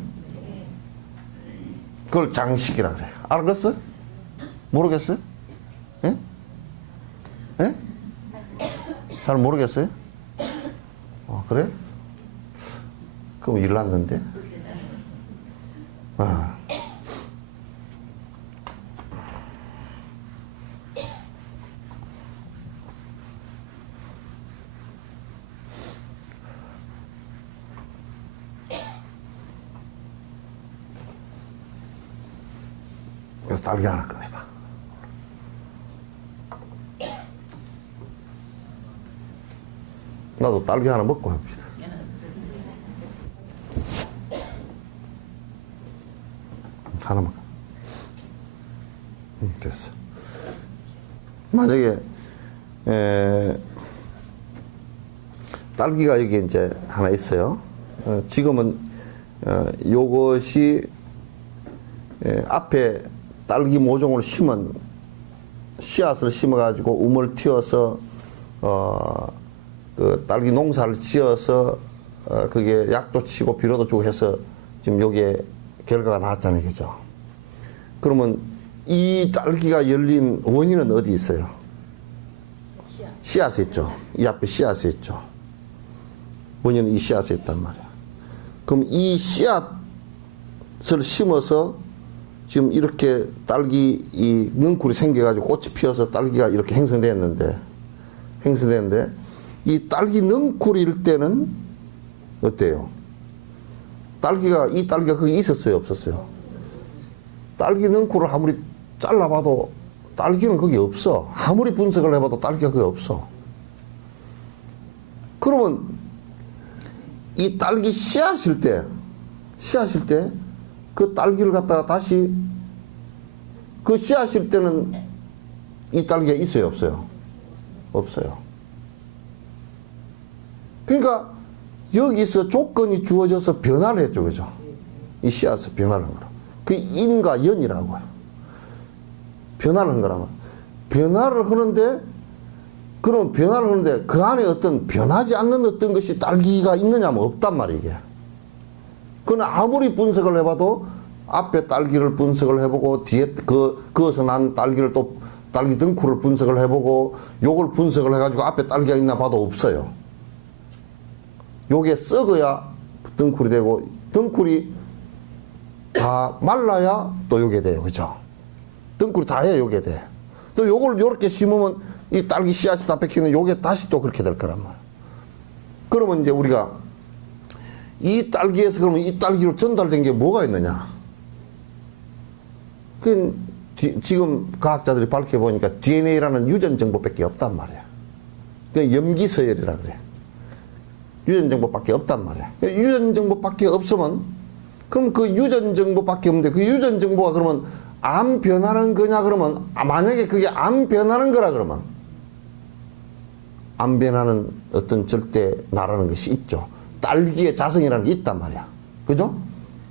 그걸 장식이라 그래요. 알겠어요? 모르겠어요? 예? 예? 잘 모르겠어요? 그래? 그럼 일났는데? 요 딸기 하나 꺼내봐. 나도 딸기 하나 먹고 해봅시다. 하나만. 됐어. 만약에, 딸기가 여기 이제 하나 있어요. 지금은, 요것이, 앞에 딸기 모종을 심은, 씨앗을 심어가지고 우물 틔워서, 그 딸기 농사를 지어서, 그게 약도 치고 비료도 주고 해서 지금 요게 결과가 나왔잖아요. 그죠? 그러면 이 딸기가 열린 원인은 어디 있어요? 씨앗에 있죠. 이 앞에 씨앗에 있죠. 원인은 이 씨앗에 있단 말이야. 그럼 이 씨앗을 심어서 지금 이렇게 딸기 이 능쿨이 생겨가지고 꽃이 피어서 딸기가 이렇게 형성됐는데 이 딸기 능쿨일 때는 어때요? 이 딸기가 거기 있었어요? 없었어요? 딸기 능쿨을 아무리 잘라봐도 딸기는 거기 없어. 아무리 분석을 해봐도 딸기가 거기 없어. 그러면 이 딸기 씨앗일 때 그 딸기를 갖다가 다시 그 씨앗일 때는 이 딸기가 있어요? 없어요? 없어요. 그러니까 여기서 조건이 주어져서 변화를 했죠. 그죠? 이 씨앗을 변화를 한 거라. 그 인과 연이라고 해요. 변화를 한 거라면. 변화를 하는데 그럼 변화를 하는데 그 안에 어떤 변하지 않는 어떤 것이 딸기가 있느냐면 없단 말이에요, 이게. 그건 아무리 분석을 해봐도 앞에 딸기를 분석을 해보고 뒤에 그어서 난 딸기를 또 딸기 덩쿨을 분석을 해보고 요걸 분석을 해가지고 앞에 딸기가 있나 봐도 없어요. 요게 썩어야 덩쿨이 되고 덩쿨이 다 말라야 또 요게 돼요, 그죠? 덩쿨이 다 해야 요게 돼. 또 요걸 요렇게 심으면 이 딸기 씨앗이 다 뺏기는 요게 다시 또 그렇게 될 거란 말이야. 그러면 이제 우리가 이 딸기에서 그러면 이 딸기로 전달된 게 뭐가 있느냐? 그 지금 과학자들이 밝혀보니까 DNA라는 유전 정보밖에 없단 말이야. 그 염기서열이라 그래. 유전 정보밖에 없단 말이야. 유전 정보밖에 없으면 그럼 그 유전 정보밖에 없는데 그 유전 정보가 그러면 암 변하는 거냐 그러면 만약에 그게 암 변하는 거라 그러면 암 변하는 어떤 절대 나라는 것이 있죠. 딸기의 자성이라는 게 있단 말이야. 그죠?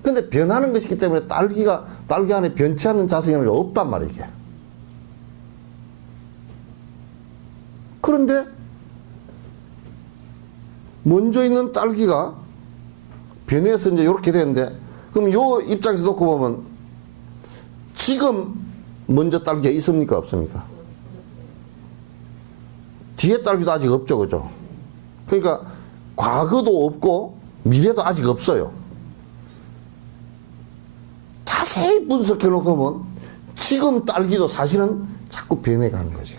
근데 변하는 것이기 때문에 딸기 안에 변치 않는 자성이라는 게 없단 말이야, 이게. 그런데 먼저 있는 딸기가 변해서 이제 이렇게 되는데 그럼 요 입장에서 놓고 보면 지금 먼저 딸기가 있습니까? 없습니까? 뒤에 딸기도 아직 없죠, 그죠? 그러니까 과거도 없고 미래도 아직 없어요. 자세히 분석해 놓고 보면 지금 딸기도 사실은 자꾸 변해가는 거죠.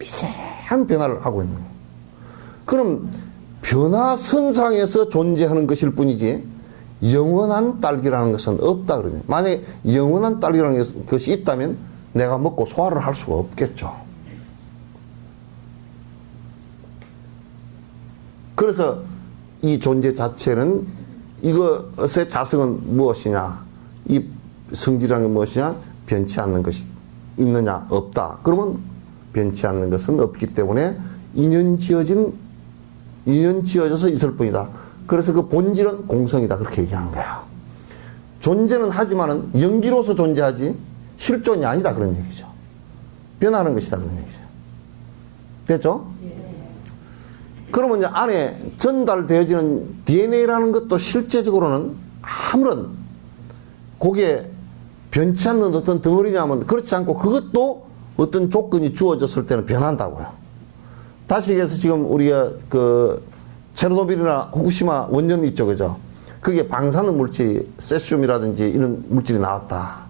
미세한 변화를 하고 있는 거예요. 그럼 변화선상에서 존재하는 것일 뿐이지 영원한 딸기라는 것은 없다 그러죠. 만약에 영원한 딸기라는 것이 있다면 내가 먹고 소화를 할 수가 없겠죠. 그래서 이 존재 자체는 이것의 자성은 무엇이냐, 이 성질이라는 게 무엇이냐, 변치 않는 것이 있느냐, 없다. 그러면 변치 않는 것은 없기 때문에 인연 지어져서 있을 뿐이다. 그래서 그 본질은 공성이다. 그렇게 얘기하는 거야. 존재는 하지만은 연기로서 존재하지 실존이 아니다. 그런 얘기죠. 변하는 것이다. 그런 얘기죠. 됐죠? 그러면 이제 안에 전달되어지는 DNA라는 것도 실제적으로는 아무런 거기에 변치 않는 어떤 덩어리냐면 그렇지 않고 그것도 어떤 조건이 주어졌을 때는 변한다고요. 다시 얘기해서 지금 우리가 그 체르노빌이나 후쿠시마 원전 있죠, 그죠? 그게 방사능 물질, 세슘이라든지 이런 물질이 나왔다.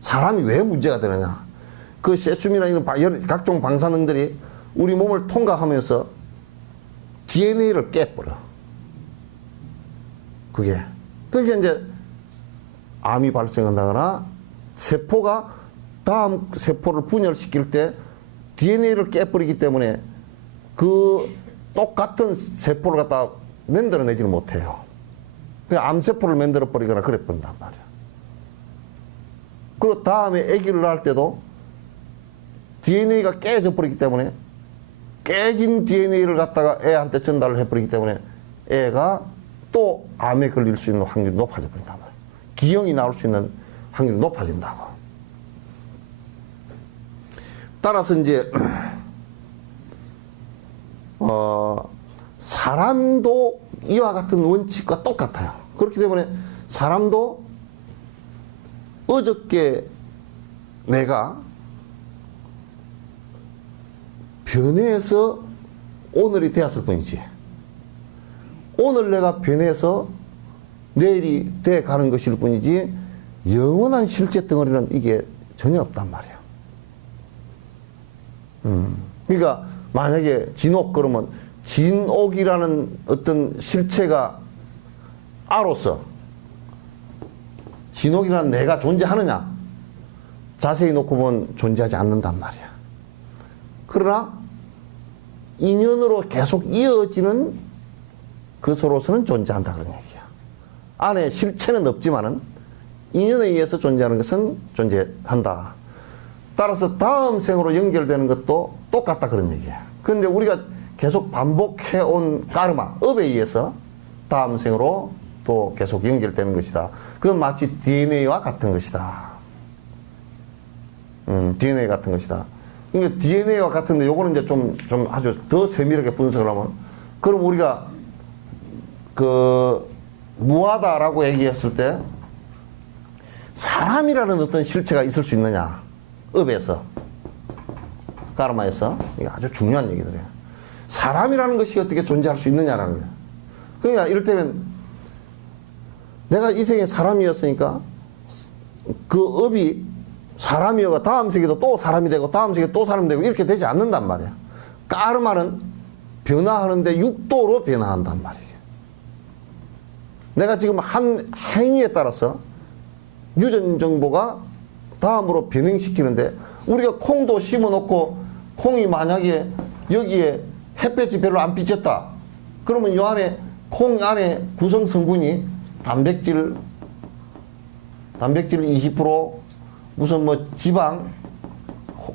사람이 왜 문제가 되느냐? 그 세슘이나 이런 각종 방사능들이 우리 몸을 통과하면서 DNA를 깨버려. 그게 이제 암이 발생한다거나 세포가 다음 세포를 분열시킬 때 DNA를 깨버리기 때문에 그 똑같은 세포를 갖다 만들어내지를 못해요. 그냥 암세포를 만들어버리거나 그래 본단 말이야. 그리고 다음에 아기를 낳을 때도 DNA가 깨져 버리기 때문에 깨진 DNA를 갖다가 애한테 전달을 해버리기 때문에 애가 또 암에 걸릴 수 있는 확률이 높아져 버린단 말이야. 기형이 나올 수 있는 확률이 높아진다고. 따라서 이제 사람도 이와 같은 원칙과 똑같아요. 그렇기 때문에 사람도 어저께 내가 변해서 오늘이 되었을 뿐이지 오늘 내가 변해서 내일이 돼 가는 것일 뿐이지 영원한 실제 덩어리는 이게 전혀 없단 말이야. 그러니까 만약에 진옥 그러면 진옥이라는 어떤 실체가 아로서 진옥이라는 내가 존재하느냐? 자세히 놓고 보면 존재하지 않는단 말이야. 그러나 인연으로 계속 이어지는 것으로서는 존재한다 그런 얘기야. 안에 실체는 없지만은 인연에 의해서 존재하는 것은 존재한다. 따라서 다음 생으로 연결되는 것도 똑같다 그런 얘기야. 그런데 우리가 계속 반복해온 까르마, 업에 의해서 다음 생으로 또 계속 연결되는 것이다. 그건 마치 DNA와 같은 것이다. DNA 같은 것이다. 이게 DNA와 같은데 요거는 이제 좀 아주 더 세밀하게 분석을 하면 그럼 우리가 그 무하다라고 얘기했을 때 사람이라는 어떤 실체가 있을 수 있느냐 업에서 까르마에서 이게 아주 중요한 얘기들이에요. 사람이라는 것이 어떻게 존재할 수 있느냐라는 거예요. 그러니까 이를테면 내가 이 생에 사람이었으니까 그 업이 사람이어가 다음 세계도 또 사람이 되고 다음 세계 또 사람이 되고 이렇게 되지 않는단 말이야. 까르마는 변화하는데 6도로 변화한단 말이에요. 내가 지금 한 행위에 따라서 유전 정보가 다음으로 변형시키는데 우리가 콩도 심어놓고 콩이 만약에 여기에 햇볕이 별로 안 비쳤다. 그러면 이 안에 콩 안에 구성 성분이 단백질 20% 무슨 뭐 지방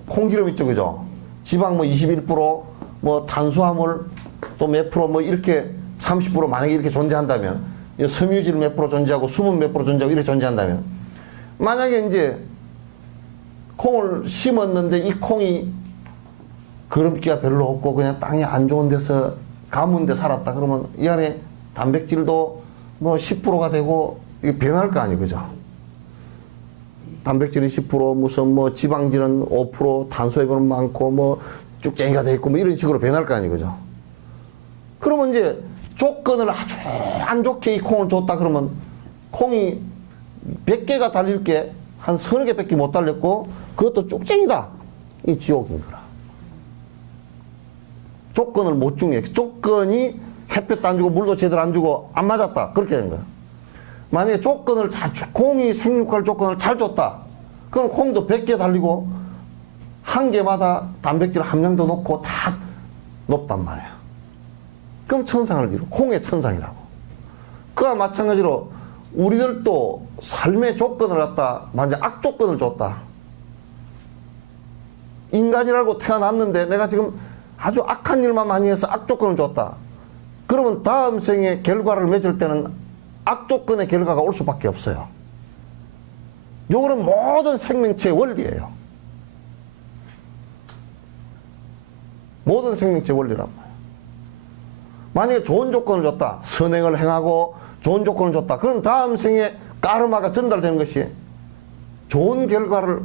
콩기름 있죠, 그죠? 지방 뭐 21%뭐 탄수화물 또 몇 프로 뭐 이렇게 30% 만약에 이렇게 존재한다면 섬유질 몇 프로 존재하고 수분 몇 프로 존재하고 이렇게 존재한다면 만약에 이제 콩을 심었는데 이 콩이 거름기가 별로 없고 그냥 땅이 안 좋은 데서 가문 데 살았다 그러면 이 안에 단백질도 뭐 10%가 되고 이게 변할 거 아니에요, 그죠? 단백질이 10% 무슨 뭐 지방질은 5% 탄수화물은 많고 뭐 쭉쟁이가 돼 있고 뭐 이런 식으로 변할 거 아니에요, 그죠? 그러면 이제 조건을 아주 안 좋게 이 콩을 줬다 그러면 콩이 100개가 달릴 게 한 30개밖에 못 달렸고 그것도 쭉쟁이다. 이 지옥인 거라. 조건을 못 중에 조건이 햇볕도 안 주고 물도 제대로 안 주고 안 맞았다. 그렇게 된 거야. 만약에 조건을 콩이 생육할 조건을 잘 줬다. 그럼 콩도 100개 달리고 한 개마다 단백질 함량도 높고 다 높단 말이야. 그럼 천상을 이루. 콩의 천상이라고. 그와 마찬가지로 우리들도 삶의 조건을 갖다 만약 악조건을 줬다. 인간이라고 태어났는데 내가 지금 아주 악한 일만 많이 해서 악조건을 줬다. 그러면 다음 생에 결과를 맺을 때는 악조건의 결과가 올 수밖에 없어요. 요거는 모든 생명체의 원리예요. 모든 생명체의 원리란 말이에요. 만약에 좋은 조건을 줬다. 선행을 행하고 좋은 조건을 줬다. 그럼 다음 생에 까르마가 전달되는 것이 좋은 결과를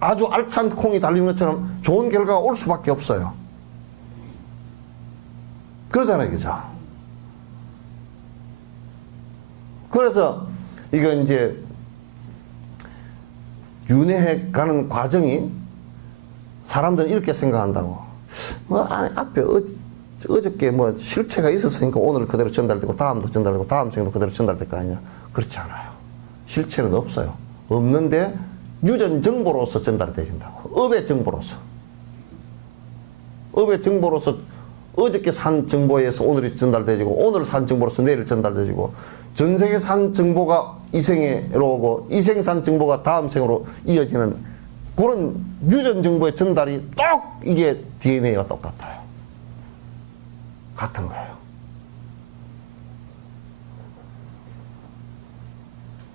아주 알찬 콩이 달리는 것처럼 좋은 결과가 올 수밖에 없어요. 그러잖아요, 그죠? 그래서 이거 이제 윤회해 가는 과정이 사람들은 이렇게 생각한다고. 뭐 앞에 어저께 뭐 실체가 있었으니까 오늘 그대로 전달되고 다음도 전달되고 다음 생도 그대로 전달될 거 아니냐. 그렇지 않아요. 실체는 없어요. 없는데 유전 정보로서 전달이 되진다고. 업의 정보로서. 업의 정보로서 어저께 산 정보에서 오늘이 전달되지고 오늘 산 정보로서 내일 전달되지고 전 세계 산 정보가 이 생으로 오고 이 생 산 정보가 다음 생으로 이어지는 그런 유전 정보의 전달이 똑 이게 DNA와 똑같아요. 같은 거예요.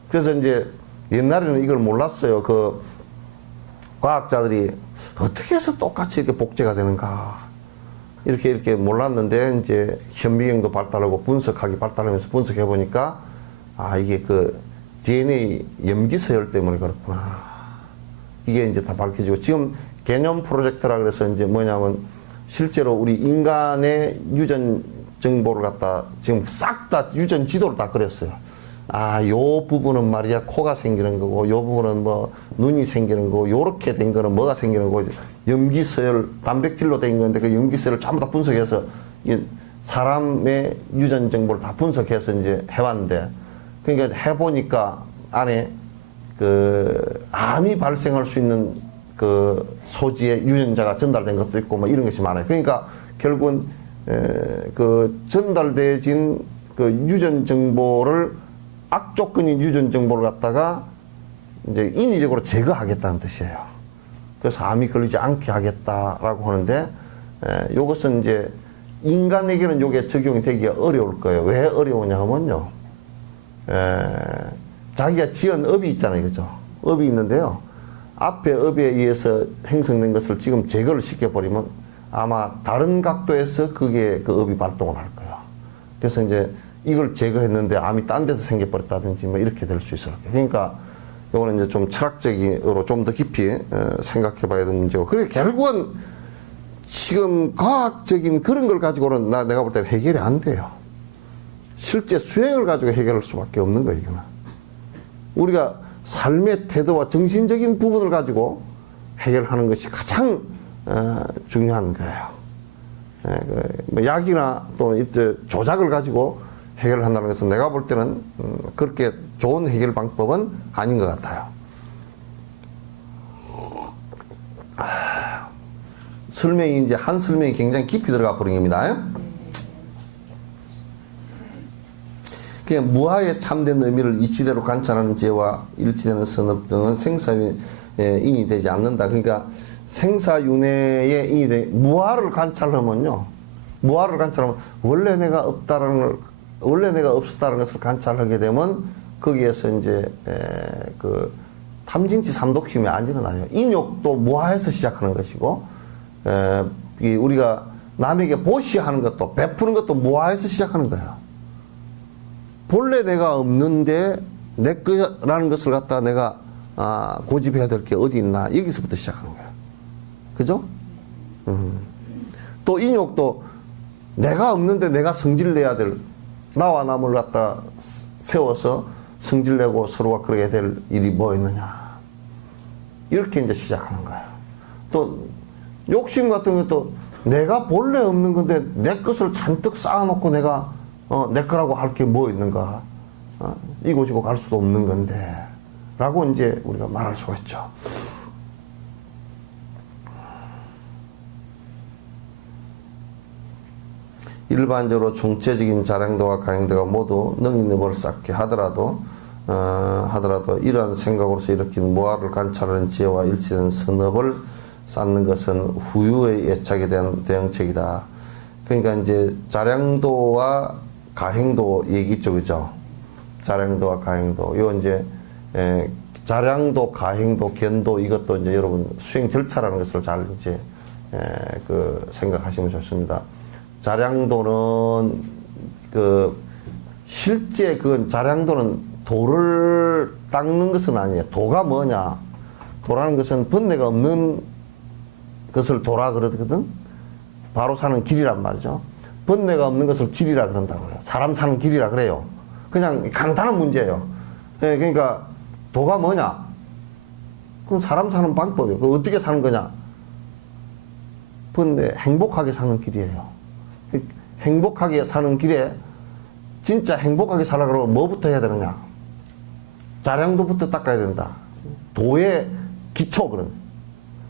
그래서 이제 옛날에는 이걸 몰랐어요. 그 과학자들이 어떻게 해서 똑같이 이렇게 복제가 되는가. 이렇게 몰랐는데 이제 현미경도 발달하고 분석하기 발달하면서 분석해 보니까 아 이게 그 DNA 염기서열 때문에 그렇구나. 이게 이제 다 밝혀지고 지금 개념 프로젝트라 그래서 이제 뭐냐면 실제로 우리 인간의 유전 정보를 갖다 지금 싹 다 유전 지도를 다 그렸어요. 아, 요 부분은 말이야 코가 생기는 거고, 요 부분은 뭐 눈이 생기는 거고, 요렇게 된 거는 뭐가 생기는 거고, 염기서열 단백질로 된 건데 그 염기서열을 전부 다 분석해서 사람의 유전 정보를 다 분석해서 이제 해왔는데, 그러니까 해보니까 안에 그 암이 발생할 수 있는 그 소지의 유전자가 전달된 것도 있고 뭐 이런 것이 많아요. 그러니까 결국은 그 전달되진 그 유전 정보를 악조건인 유전 정보를 갖다가 이제 인위적으로 제거하겠다는 뜻이에요. 그래서 암이 걸리지 않게 하겠다라고 하는데 이것은 이제 인간에게는 이게 적용이 되기가 어려울 거예요. 왜 어려우냐 하면요. 자기가 지은 업이 있잖아요. 그죠? 업이 있는데요. 앞에 업에 의해서 형성된 것을 지금 제거를 시켜버리면 아마 다른 각도에서 그게 그 업이 발동을 할 거예요. 그래서 이제 이걸 제거했는데 암이 딴 데서 생겨버렸다든지 뭐 이렇게 될 수 있어요. 그러니까 이거는 이제 좀 철학적으로 좀 더 깊이 생각해 봐야 되는 문제고. 그래 결국은 지금 과학적인 그런 걸 가지고는 내가 볼 때는 해결이 안 돼요. 실제 수행을 가지고 해결할 수밖에 없는 거예요, 이거는. 우리가 삶의 태도와 정신적인 부분을 가지고 해결하는 것이 가장 중요한 거예요. 뭐 약이나 또는 조작을 가지고 해결을 한다는 것은 내가 볼 때는 그렇게 좋은 해결 방법은 아닌 것 같아요. 설명이 이제 한 설명이 굉장히 깊이 들어가 버린 겁니다. 그냥 무하에 참된 의미를 이치대로 관찰하는 지혜와 일치되는 선업 등은 생사에 인이 되지 않는다. 그러니까 생사윤회에 인이 되 무하를 관찰하면요. 무하를 관찰하면 원래 내가 없다라는 걸, 원래 내가 없었다는 것을 관찰하게 되면 거기에서 이제 그 탐진치 삼독힘이 안 일어나요. 인욕도 무하에서 시작하는 것이고, 우리가 남에게 보시하는 것도 베푸는 것도 무하에서 시작하는 거예요. 본래 내가 없는데 내 거라는 것을 갖다 내가 고집해야 될 게 어디 있나 여기서부터 시작하는 거예요. 그죠? 또 인욕도 내가 없는데 내가 성질내야 될 나와 남을 갖다 세워서 성질내고 서로가 그러게 될 일이 뭐 있느냐 이렇게 이제 시작하는 거예요. 또 욕심 같은 것도 내가 본래 없는 건데 내 것을 잔뜩 쌓아놓고 내가 내 거라고 할 게 뭐 있는가? 이고지고 갈 수도 없는 건데 라고 이제 우리가 말할 수가 있죠. 일반적으로 총체적인 자량도와 가행도가 모두 능인업을 쌓게 하더라도 이러한 생각으로서 일으킨 무아를 관찰하는 지혜와 일치된 선업을 쌓는 것은 후유의 예착에 대한 대응책이다. 그러니까 이제 자량도와 가행도 얘기 쪽이죠. 자량도와 가행도. 요 이제 자량도, 가행도, 견도 이것도 이제 여러분 수행 절차라는 것을 잘 이제 그 생각하시면 좋습니다. 자량도는 그 실제 그 자량도는 도를 닦는 것은 아니에요. 도가 뭐냐? 도라는 것은 번뇌가 없는 것을 도라 그러거든. 바로 사는 길이란 말이죠. 번뇌가 없는 것을 길이라 그런다고요. 사람 사는 길이라 그래요. 그냥 간단한 문제예요. 그러니까 도가 뭐냐? 그럼 사람 사는 방법이에요. 그 어떻게 사는 거냐? 번뇌 행복하게 사는 길이에요. 행복하게 사는 길에 진짜 행복하게 살아가려고 뭐부터 해야 되느냐? 자량도부터 닦아야 된다. 도의 기초 그런.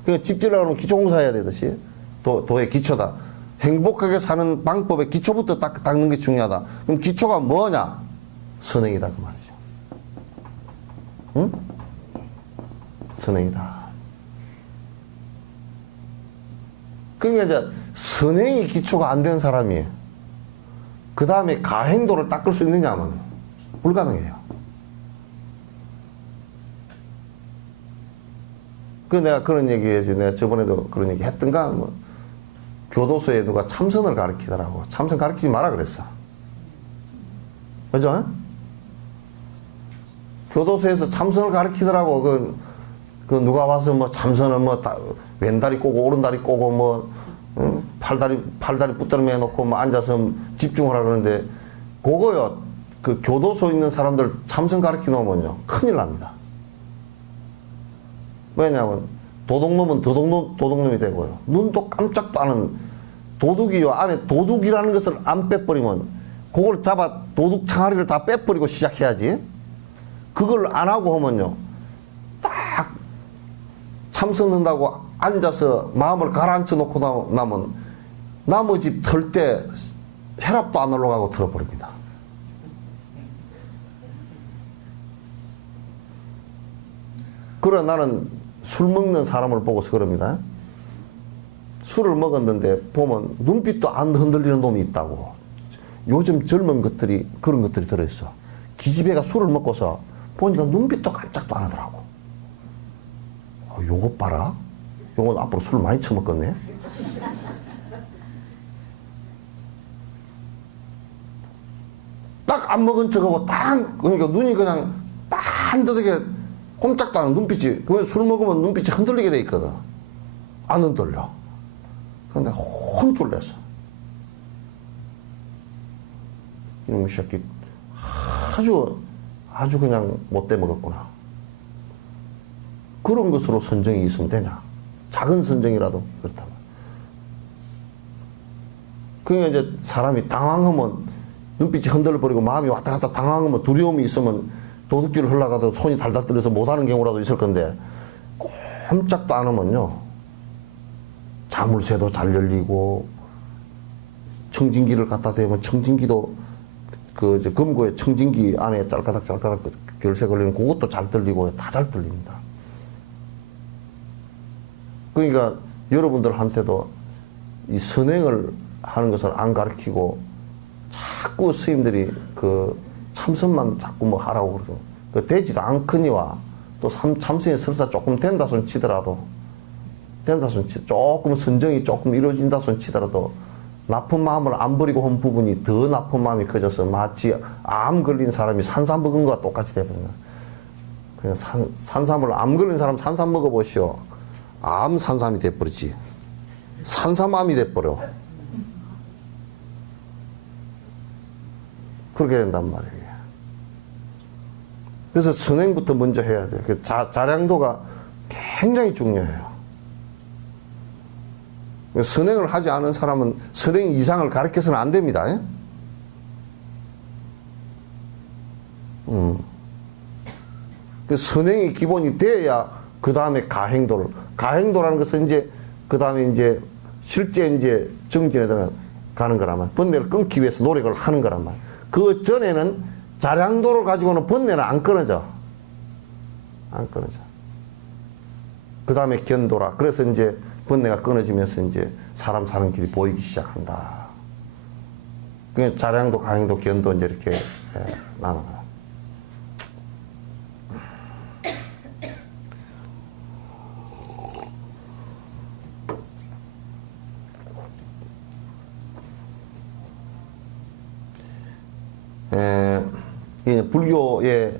그러니까 집 지으려면 기초공사 해야 되듯이 도의 기초다. 행복하게 사는 방법의 기초부터 닦는 게 중요하다. 그럼 기초가 뭐냐? 선행이다 그 말이죠. 응? 선행이다. 그러니까 이제 선행이 기초가 안 된 사람이 그 다음에 가행도를 닦을 수 있느냐면 불가능해요. 그 내가 그런 얘기 해야지. 내가 저번에도 그런 얘기 했던가? 뭐 교도소에 누가 참선을 가르치더라고. 참선 가르치지 마라 그랬어. 그죠? 교도소에서 참선을 가르치더라고. 그 누가 와서 뭐 참선을 뭐 왼다리 꼬고 오른다리 꼬고 뭐 팔다리 붙들며 놓고 뭐 앉아서 집중하라 그러는데 그거요. 그 교도소 있는 사람들 참선 가르치 놓으면요 큰일 납니다. 왜냐하면 도둑놈은 도둑놈이 되고요. 눈도 깜짝도 안 하는 도둑이요. 안에 도둑이라는 것을 안 빼버리면 그걸 잡아 도둑 창아리를 다 빼버리고 시작해야지. 그걸 안 하고 하면요. 딱 참선한다고 앉아서 마음을 가라앉혀 놓고 나면 나무 집 털 때 혈압도 안 올라가고 털어버립니다. 그래 나는 술 먹는 사람을 보고서 그럽니다. 술을 먹었는데 보면 눈빛도 안 흔들리는 놈이 있다고. 요즘 젊은 것들이 그런 것들이 들어있어. 기집애가 술을 먹고서 보니까 눈빛도 깜짝도 안 하더라고. 요거 봐라. 요건 앞으로 술 많이 처먹겠네. 딱 안 먹은 척하고 딱, 그러니까 눈이 그냥 반듯하게 꼼짝도 안 하는 눈빛이, 왜 술 먹으면 눈빛이 흔들리게 돼 있거든. 안 흔들려. 근데 혼쭐 냈어. 이놈의 새끼 아주 그냥 못돼 먹었구나. 그런 것으로 선정이 있으면 되냐? 작은 선정이라도 그렇다면. 그러니까 이제 사람이 당황하면 눈빛이 흔들려버리고 마음이 왔다 갔다 당황하면 두려움이 있으면 도둑질을 하려가도 손이 달달 떨려서 못하는 경우라도 있을 건데 꼼짝도 안 하면요. 자물쇠도 잘 열리고 청진기를 갖다 대면 청진기도 그 이제 금고에 청진기 안에 짤까닥 그 열쇠 걸리는 그것도 잘 들리고 다 잘 들립니다. 그러니까 여러분들한테도 이 선행을 하는 것을 안 가르치고 자꾸 스님들이 그 참선만 자꾸 뭐 하라고 그러고 그 되지도 않거니와 또 참선이 설사 조금 된다 손 치더라도 조금 선정이 조금 이루어진다 손 치더라도 나쁜 마음을 안 버리고 한 부분이 더 나쁜 마음이 커져서 마치 암 걸린 사람이 산삼 먹은 것과 똑같이 되버린다. 그냥 산삼을 암 걸린 사람 산삼 먹어보시오. 암 산삼이 돼버리지. 산삼암이 돼버려. 그렇게 된단 말이에요. 그래서 선행부터 먼저 해야 돼요. 그 자량도가 굉장히 중요해요. 선행을 하지 않은 사람은 선행 이상을 가르쳐서는 안 됩니다. 그 선행이 기본이 돼야 그 다음에 가행도라는 것은 이제 그 다음에 이제 실제 이제 정진에 가는 거라면 번뇌를 끊기 위해서 노력을 하는 거란 말. 그 전에는 자량도를 가지고는 번뇌는 안 끊어져. 안 끊어져. 그 다음에 견도라. 그래서 이제 번뇌가 끊어지면서 이제 사람 사는 길이 보이기 시작한다. 그냥 자량도, 가행도, 견도 이제 이렇게 나눠요. 불교의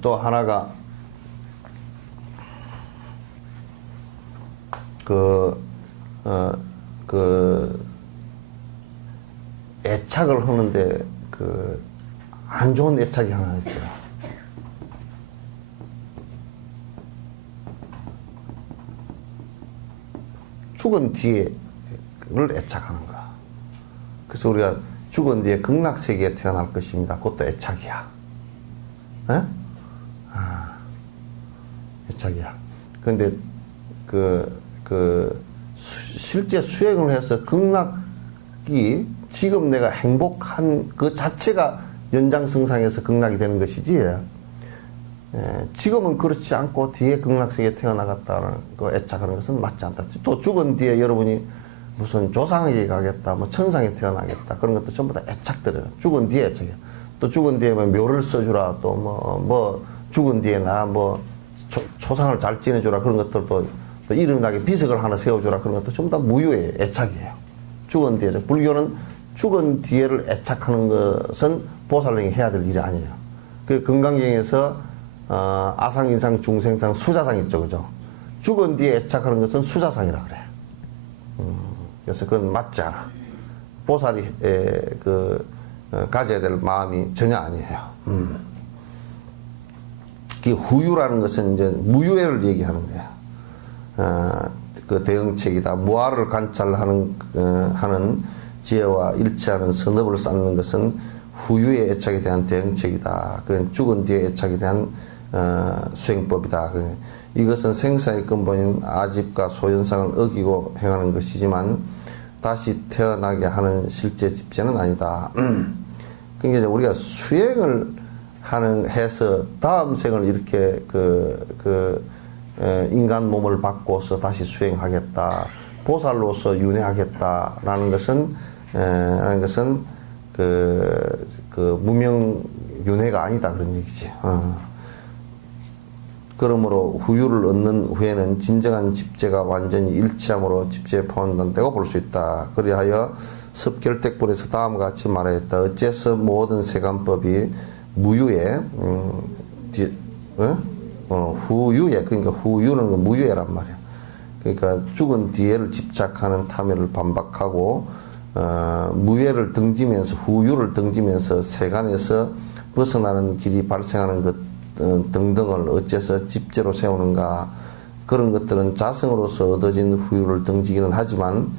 또 하나가 애착을 하는데 안 좋은 애착이 하나 있어요. 죽은 뒤에를 애착하는 거야. 그래서 우리가 죽은 뒤에 극락세계에 태어날 것입니다. 그것도 애착이야. 에? 애착이야. 그런데 실제 수행을 해서 극락이 지금 내가 행복한 그 자체가 연장성상에서 극락이 되는 것이지, 지금은 그렇지 않고 뒤에 극락세계에 태어나갔다는 그 애착하는 것은 맞지 않다. 또 죽은 뒤에 여러분이 무슨 조상에게 가겠다, 뭐 천상에 태어나겠다, 그런 것도 전부 다 애착들이에요. 죽은 뒤에 애착이야. 또 죽은 뒤에 뭐 묘를 써주라, 또 뭐 죽은 뒤에 나 뭐 초상을 잘 지내주라, 그런 것들도 또 이름나게 비석을 하나 세워주라, 그런 것도 전부 다 무효의 애착이에요. 죽은 뒤에. 불교는 죽은 뒤에를 애착하는 것은 보살령이 해야 될 일이 아니에요. 그 건강경에서 아상, 인상, 중생상, 수자상 있죠, 그죠? 죽은 뒤에 애착하는 것은 수자상이라 그래. 그래서 그건 맞지 않아. 보살이 가져야 될 마음이 전혀 아니에요. 그 후유라는 것은 이제 무유애를 얘기하는 거야. 그 대응책이다. 무아를 관찰하는 하는 지혜와 일치하는 선업을 쌓는 것은 후유의 애착에 대한 대응책이다. 그건 죽은 뒤의 애착에 대한 수행법이다. 이것은 생사의 근본인 아집과 소현상을 어기고 행하는 것이지만 다시 태어나게 하는 실제 집제는 아니다. 그러니까 우리가 수행을 해서 다음 생을 이렇게 인간 몸을 바꿔서 다시 수행하겠다, 보살로서 윤회하겠다라는 것은 무명 윤회가 아니다, 그런 얘기지. 그러므로 후유를 얻는 후에는 진정한 집재가 완전히 일치함으로 집재에 포함된다고 볼 수 있다. 그리하여 습결택본에서 다음과 같이 말하였다. 어째서 모든 세관법이 무유에 후유에, 그러니까 후유는 무유에란 말이야. 그러니까 죽은 뒤에를 집착하는 탐욕을 반박하고 무예를 등지면서 후유를 등지면서 세간에서 벗어나는 길이 발생하는 것 등등을 어째서 집재로 세우는가. 그런 것들은 자성으로서 얻어진 후유를 등지기는 하지만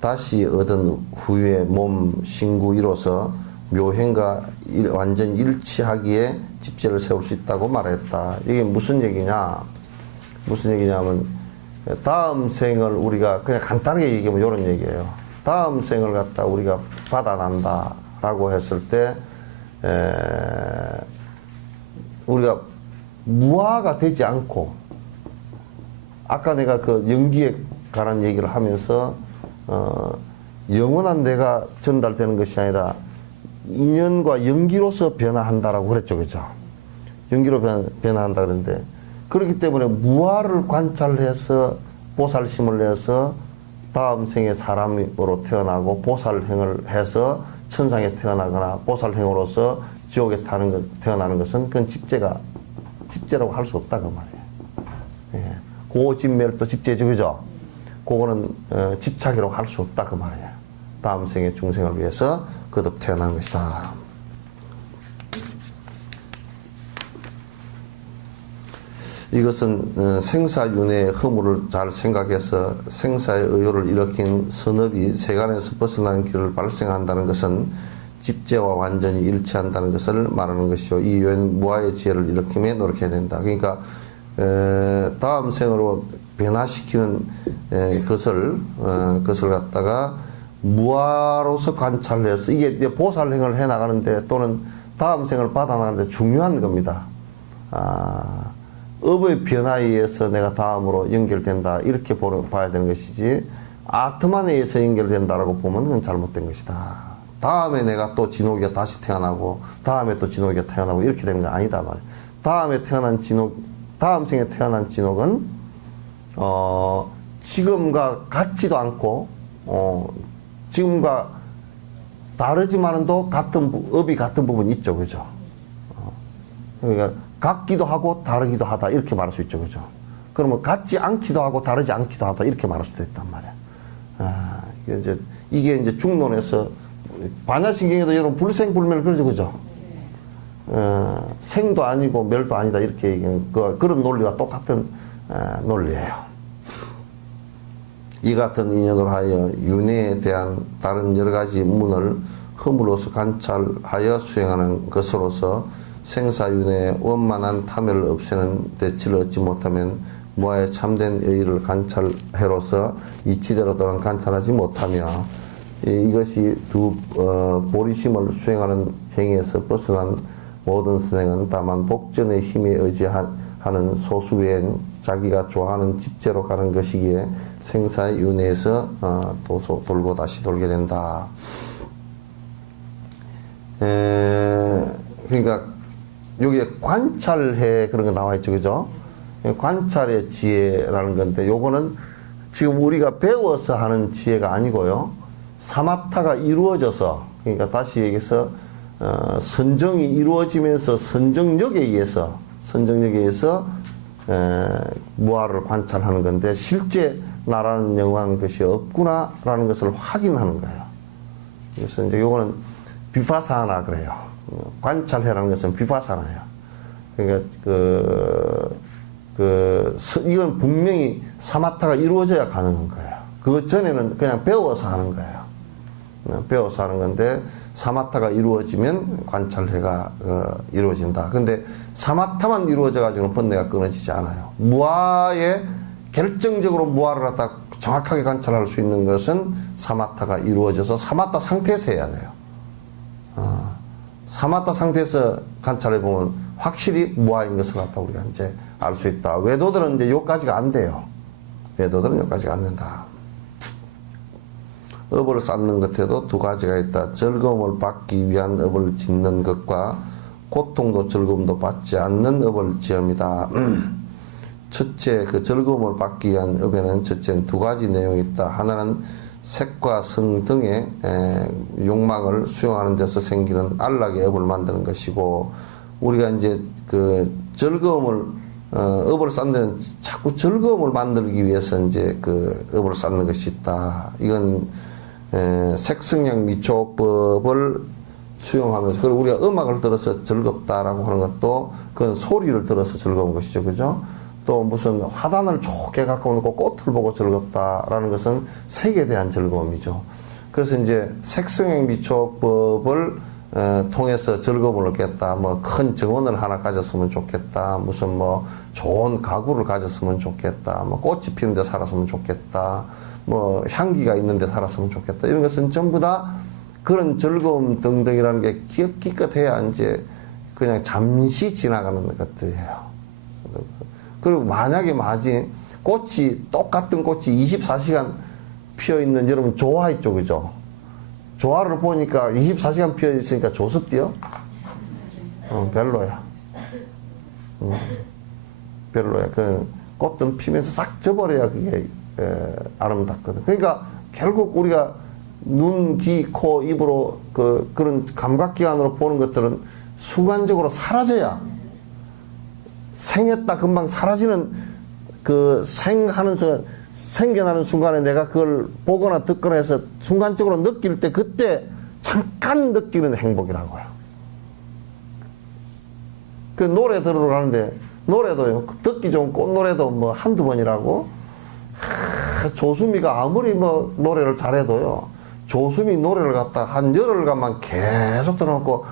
다시 얻은 후유의 몸 신구이로서 묘행과 완전히 일치하기에 집재를 세울 수 있다고 말했다. 이게 무슨 얘기냐? 무슨 얘기냐면 다음 생을 우리가 그냥 간단하게 얘기하면 이런 얘기예요. 다음 생을 갖다 우리가 받아난다라고 했을 때 우리가 무아가 되지 않고 아까 내가 그 연기에 관한 얘기를 하면서 영원한 내가 전달되는 것이 아니라 인연과 연기로서 변화한다라고 그랬죠, 그죠? 연기로 변화한다 그랬는데 그렇기 때문에 무아를 관찰해서 보살심을 내서 다음 생에 사람으로 태어나고 보살행을 해서 천상에 태어나거나 보살행으로서 지옥에 태어나는 것은 그건 집재라고 할 수 없다 그 말이에요. 예. 고집멸도 집재죠, 그죠? 그거는 집착이라고 할 수 없다 그 말이에요. 다음 생의 중생을 위해서 거듭 태어난 것이다. 이것은 생사윤회의 허물을 잘 생각해서 생사의 의욕을 일으킨 선업이 세간에서 벗어나는 길을 발생한다는 것은 집재와 완전히 일치한다는 것을 말하는 것이요. 이 유엔 무아의 지혜를 일으킴에 노력해야 된다. 그러니까 다음 생으로 변화시키는 것을 갖다가 무아로서 관찰해서 이게 이제 보살행을 해 나가는데 또는 다음 생을 받아 나가는데 중요한 겁니다. 업의 변화에 의해서 내가 다음으로 연결된다 이렇게 봐야 되는 것이지 아트만에 의해서 연결된다라고 보면 그건 잘못된 것이다. 다음에 내가 또 진옥이가 다시 태어나고 다음에 또 진옥이가 태어나고 이렇게 되는 건 아니다 말이야. 다음 생에 태어난 진옥은 지금과 같지도 않고 지금과 다르지만도 업이 같은 부분이 있죠, 그죠? 그러니까 같기도 하고 다르기도 하다 이렇게 말할 수 있죠, 그죠? 그러면 같지 않기도 하고 다르지 않기도 하다 이렇게 말할 수도 있단 말이야. 이게 이제 중론에서 반야신경에도 여러분 불생불멸 그러죠, 그죠? 생도 아니고 멸도 아니다 이렇게 얘기하는 그런 논리와 똑같은 논리예요. 이 같은 인연으로 하여 윤회에 대한 다른 여러 가지 문을 허물로서 관찰하여 수행하는 것으로서 생사윤회의 원만한 탐욕을 없애는 대치를 얻지 못하면 무아의 참된 의의를 관찰해로서 이치대로 또한 관찰하지 못하며 이것이 두 보리심을 수행하는 행위에서 벗어난 모든 선행은 다만 복전의 힘에 의지하는 소수 외엔 자기가 좋아하는 집재로 가는 것이기에 생사윤회에서 돌고 다시 돌게 된다. 그러니까 여기에 관찰해 그런 거 나와 있죠, 그죠? 관찰의 지혜라는 건데 요거는 지금 우리가 배워서 하는 지혜가 아니고요. 사마타가 이루어져서 그러니까 다시 얘기해서 선정이 이루어지면서 선정력에 의해서 무아를 관찰하는 건데 실제 나라는 영원한 것이 없구나라는 것을 확인하는 거예요. 그래서 이제 요거는 비파사나 그래요. 관찰해라는 것은 비파사나예요. 그러니까 이건 분명히 사마타가 이루어져야 가능한 거예요. 그 전에는 그냥 배워서 하는 거예요. 배워서 하는 건데 사마타가 이루어지면 관찰해가 이루어진다. 근데 사마타만 이루어져 가지고는 번뇌가 끊어지지 않아요. 무아에 결정적으로 무아를 갖다 정확하게 관찰할 수 있는 것은 사마타가 이루어져서 사마타 상태에서 해야 돼요. 사마타 상태에서 관찰해 보면 확실히 무아인 것을 갖다 우리가 이제 알 수 있다. 외도들은 이제 여기까지가 안 돼요. 외도들은 여기까지가 안 된다. 업을 쌓는 것에도 두 가지가 있다. 즐거움을 받기 위한 업을 짓는 것과 고통도 즐거움도 받지 않는 업을 지음이다. 첫째, 그 즐거움을 받기 위한 업에는 첫째는 두 가지 내용이 있다. 하나는 색과 성 등의 욕망을 수용하는 데서 생기는 안락의 업을 만드는 것이고, 우리가 이제 그 즐거움을 업을 쌓는 데는 자꾸 즐거움을 만들기 위해서 이제 그 업을 쌓는 것이 있다. 이건 색성향 미초법을 수용하면서, 그리고 우리가 음악을 들어서 즐겁다라고 하는 것도 그건 소리를 들어서 즐거운 것이죠, 그죠? 또 무슨 화단을 좋게 갖고 오고 꽃을 보고 즐겁다라는 것은 색에 대한 즐거움이죠. 그래서 이제 색성향 미초법을 통해서 즐거움을 얻겠다. 뭐 큰 정원을 하나 가졌으면 좋겠다. 무슨 뭐 좋은 가구를 가졌으면 좋겠다. 뭐 꽃이 피는 데 살았으면 좋겠다. 뭐 향기가 있는 데 살았으면 좋겠다. 이런 것은 전부 다 그런 즐거움 등등이라는 게 기껏해야 이제 그냥 잠시 지나가는 것들이에요. 그리고 만약에 꽃이 똑같은 꽃이 24시간 피어 있는, 여러분 조화있죠, 그죠? 조화를 보니까 24시간 피어 있으니까 조습디요? 별로야. 별로야. 그 꽃은 피면서 싹 져버려야 그게 아름답거든. 그러니까 결국 우리가 눈, 귀, 코, 입으로 그런 감각기관으로 보는 것들은 순간적으로 사라져야, 생했다 금방 사라지는 그 생하는 순간, 생겨나는 순간에 내가 그걸 보거나 듣거나 해서 순간적으로 느낄 때, 그때 잠깐 느끼는 행복이라고요. 그 노래 들으러 가는데, 노래도요, 듣기 좋은 꽃노래도 뭐 한두 번이라고, 조수미가 아무리 뭐 노래를 잘해도요, 조수미 노래를 갖다 한 열흘간만 계속 들어놓고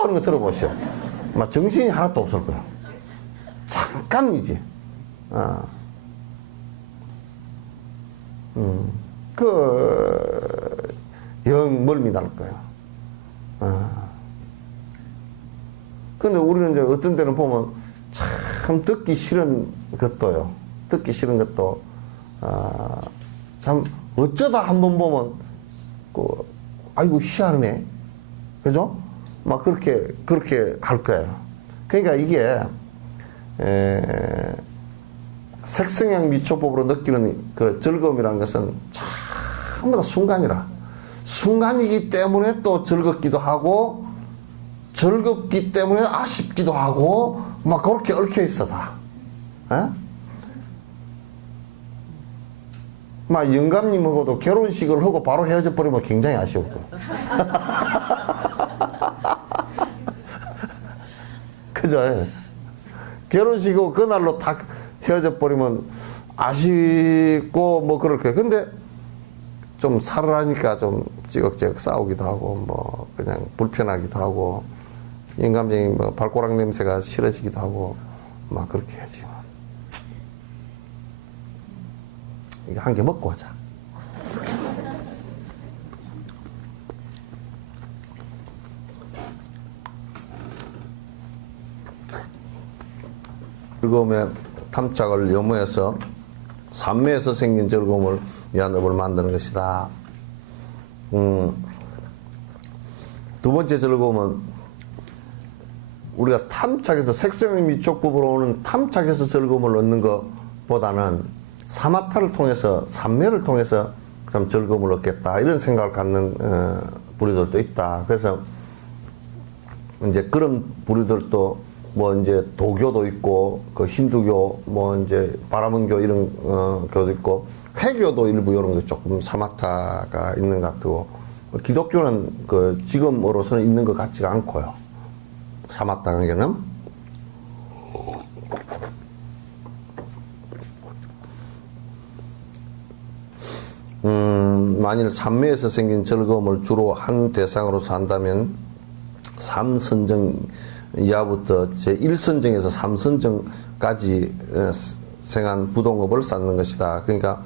하는 거 들어보시오. 막 정신이 하나도 없을 거야. 잠깐이지. 영 멀미 날 거야. 근데 우리는 이제 어떤 때는 보면 참 듣기 싫은 것도요. 듣기 싫은 것도, 참 어쩌다 한번 보면, 아이고, 희한하네. 그죠? 막 그렇게 할 거예요. 그러니까 이게, 색성향 미초법으로 느끼는 그 즐거움이라는 것은 전부 다 순간이라. 순간이기 때문에 또 즐겁기도 하고, 즐겁기 때문에 아쉽기도 하고, 막 그렇게 얽혀 있어, 다. 막 영감님하고도 결혼식을 하고 바로 헤어져 버리면 굉장히 아쉬울 거예요. 그죠? 결혼식이고 그날로 다 헤어져 버리면 아쉽고 뭐 그럴 거예요. 근데 좀 살으라니까 좀 찌걱찌걱 싸우기도 하고 뭐 그냥 불편하기도 하고 영감쟁이 뭐 발꼬락 냄새가 싫어지기도 하고 막 그렇게 하지. 이거 한 개 먹고 하자. 즐거움의 탐착을 염호해서 삼매에서 생긴 즐거움을 위한 업을 만드는 것이다. 두 번째 즐거움은 우리가 탐착해서 색성의 미촉법으로 오는 탐착해서 즐거움을 얻는 것보다는 사마타를 통해서, 삼매를 통해서 좀 즐거움을 얻겠다. 이런 생각을 갖는 부류들도 있다. 그래서 이제 그런 부류들도 뭐 이제 도교도 있고, 그 힌두교, 뭐 이제 바라문교 이런 교도 있고, 회교도 일부 이런 게 조금 사마타가 있는 것 같고, 기독교는 그 지금으로서는 있는 것 같지가 않고요. 사마타 관계는. 만일 삼매에서 생긴 즐거움을 주로 한 대상으로서 한다면 삼선정 이하부터 제1선정에서 3선정까지 생한 부동업을 쌓는 것이다. 그러니까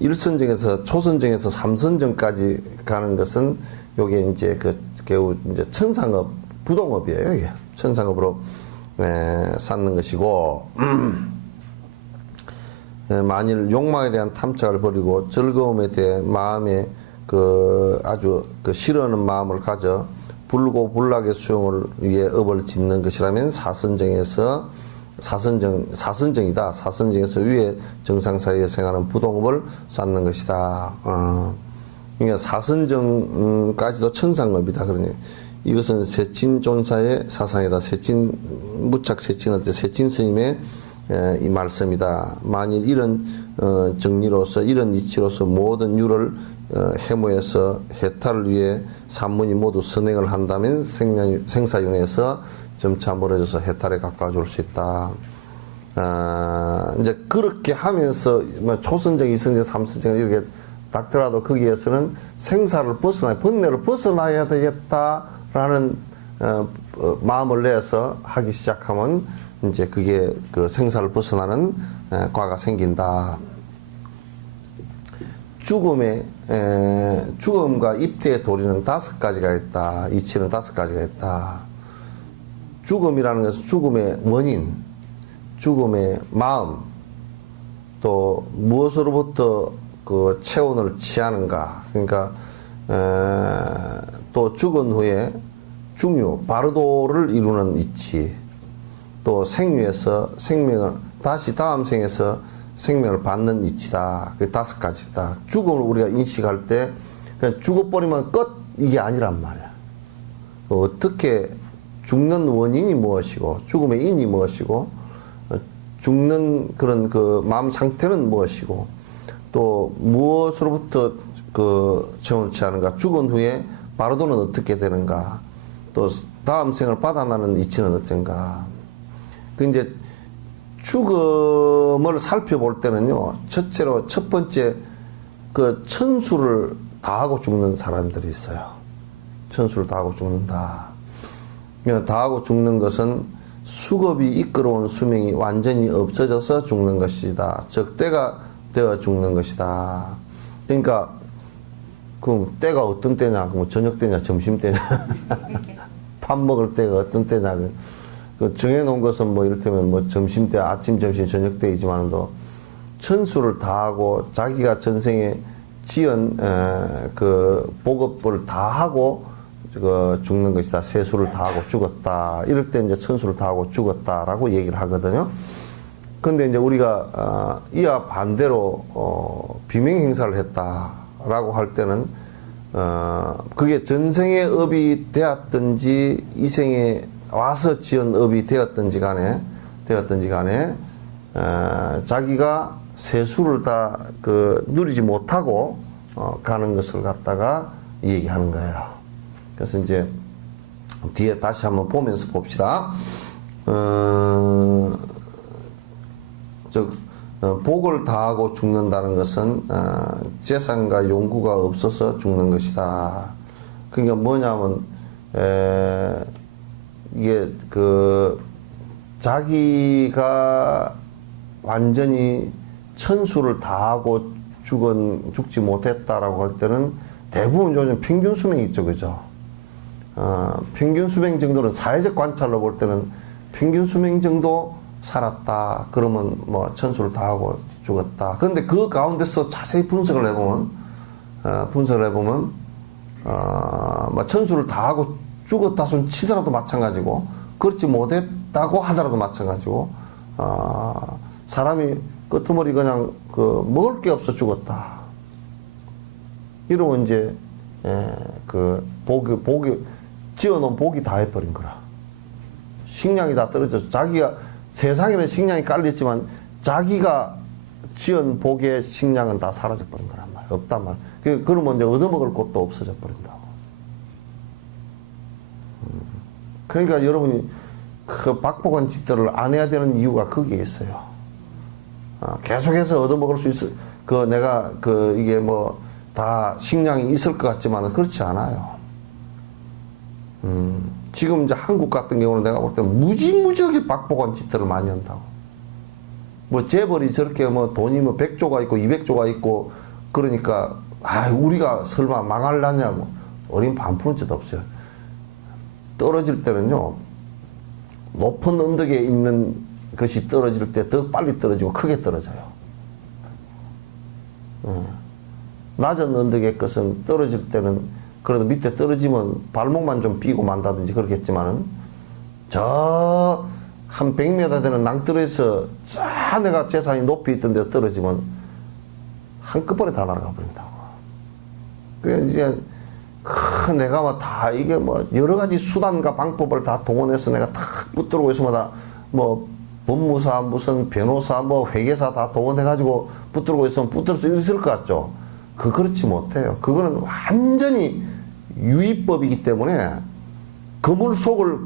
1선정에서 초선정에서 3선정까지 가는 것은 요게 이제 겨우 이제 천상업, 부동업이에요. 이게 천상업으로 쌓는 것이고, 만일 욕망에 대한 탐착을 버리고 즐거움에 대해 마음에 아주 싫어하는 마음을 가져 불고 불락의 수용을 위해 업을 짓는 것이라면 사선정에서 사선정이다. 사선정에서 위에 정상 사이에 생하는 부동업을 쌓는 것이다. 그러니까 사선정까지도 천상업이다. 그러니 이것은 세친존사의 사상이다. 무착 세친한테 세친 스님의 이 말씀이다. 만일 이런 정리로서 이런 이치로서 모든 유를 해모해서 해탈을 위해 산문이 모두 선행을 한다면 생사윤회에서 점차 멀어져서 해탈에 가까워질 수 있다. 이제 그렇게 하면서 뭐 초선정, 이선정, 삼선정 이렇게 닦더라도 거기에서는 생사를 번뇌를 벗어나야 되겠다라는 마음을 내서 하기 시작하면 이제 그게 그 생사를 벗어나는 과가 생긴다. 죽음과 입대의 도리는 5가지가 있다. 이치는 5가지가 있다. 죽음이라는 것은 죽음의 원인, 죽음의 마음, 또 무엇으로부터 그 체온을 취하는가. 그러니까 또 죽은 후에 중유, 바르도를 이루는 이치, 또 생유에서 생명을 다시 다음 생에서 생명을 받는 이치다. 그 5가지다. 죽음을 우리가 인식할 때 그냥 죽어버리면 끝 이게 아니란 말이야. 어떻게 죽는 원인이 무엇이고 죽음의 인이 무엇이고 죽는 그런 그 마음 상태는 무엇이고 또 무엇으로부터 그 체온을 취하는가. 죽은 후에 바르도는 어떻게 되는가. 또 다음 생을 받아나는 이치는 어떤가. 그 이제 죽음을 살펴볼 때는요, 첫째로 첫 번째 그 천수를 다하고 죽는 사람들이 있어요. 천수를 다하고 죽는다. 다하고 죽는 것은 수겁이 이끌어온 수명이 완전히 없어져서 죽는 것이다. 즉 때가 되어 죽는 것이다. 그러니까 그럼 때가 어떤 때냐? 뭐 저녁 때냐, 점심 때냐, 밥 먹을 때가 어떤 때냐? 그 정해놓은 것은 뭐 이를테면 뭐 점심 때, 아침, 점심, 저녁 때이지만도 천수를 다하고 자기가 전생에 지은 그 복업을 다하고 그 죽는 것이다. 세수를 다하고 죽었다. 이럴 때 이제 천수를 다하고 죽었다라고 얘기를 하거든요. 근데 이제 우리가 이와 반대로 비명 행사를 했다라고 할 때는 그게 전생의 업이 되었든지 이생에 와서 지은 업이 되었든지 간에 자기가 세수를 다 그 누리지 못하고 가는 것을 갖다가 얘기하는 거예요. 그래서 이제 뒤에 다시 한번 보면서 봅시다. 복을 다하고 죽는다는 것은 재산과 용구가 없어서 죽는 것이다. 그러니까 뭐냐면 이게 그 자기가 완전히 천수를 다하고 죽지 못했다라고 할 때는 대부분 요즘 평균 수명이 있죠, 그죠? 평균 수명 정도는 사회적 관찰로 볼 때는 평균 수명 정도 살았다. 그러면 뭐 천수를 다하고 죽었다. 그런데 그 가운데서 자세히 분석을 해보면 뭐 천수를 다하고 죽었다 손 치더라도 마찬가지고 그렇지 못했다고 하더라도 마찬가지고 사람이 끄트머리 그냥 그 먹을 게 없어 죽었다. 이러면 이제 그 복이 지어놓은 복이 다 해버린 거라. 식량이 다 떨어져서 자기가 세상에는 식량이 깔렸지만 자기가 지은 복의 식량은 다 사라져 버린 거란 말이야. 없단 말이야. 그러면 이제 얻어먹을 것도 없어져 버린다고. 그러니까 여러분이 그 박복한 짓들을 안 해야 되는 이유가 거기에 있어요. 계속해서 얻어먹을 수 있어. 내가 이게 뭐 다 식량이 있을 것 같지만 그렇지 않아요. 지금 이제 한국 같은 경우는 내가 볼 때 무지무지하게 박복한 짓들을 많이 한다고. 뭐 재벌이 저렇게 뭐 돈이 뭐 100조가 있고 200조가 있고 그러니까 우리가 설마 망할라냐고. 어린 반푼 짓 없어요. 떨어질 때는요, 높은 언덕에 있는 것이 떨어질 때 더 빨리 떨어지고 크게 떨어져요. 낮은 언덕의 것은 떨어질 때는 그래도 밑에 떨어지면 발목만 좀 삐고 만다든지 그렇겠지만은 저 한 100m 되는 낭떠러에서 쫙 내가 재산이 높이 있던 데 떨어지면 한꺼번에 다 날아가 버린다고. 그 이제 내가 뭐 다 이게 뭐 여러 가지 수단과 방법을 다 동원해서 내가 탁 붙들고 있으면 뭐 법무사 무슨 변호사 뭐 회계사 다 동원해가지고 붙들고 있으면 붙들 수 있을 것 같죠. 그렇지 못해요. 그거는 완전히 유의법이기 때문에 그물을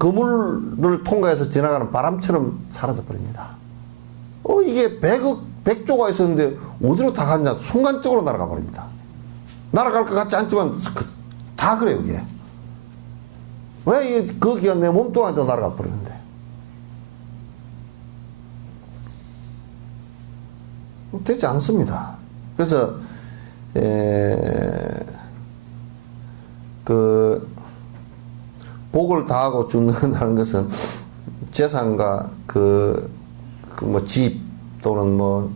통과해서 지나가는 바람처럼 사라져 버립니다. 이게 100조가 있었는데 어디로 다 갔냐? 순간적으로 날아가 버립니다. 날아갈 것 같지 않지만 다 그래요, 이게. 왜 그 기간 내 몸뚱아리도 날아가 버리는데. 되지 않습니다. 그래서 복을 다하고 죽는다는 것은 재산과 뭐 집 또는 뭐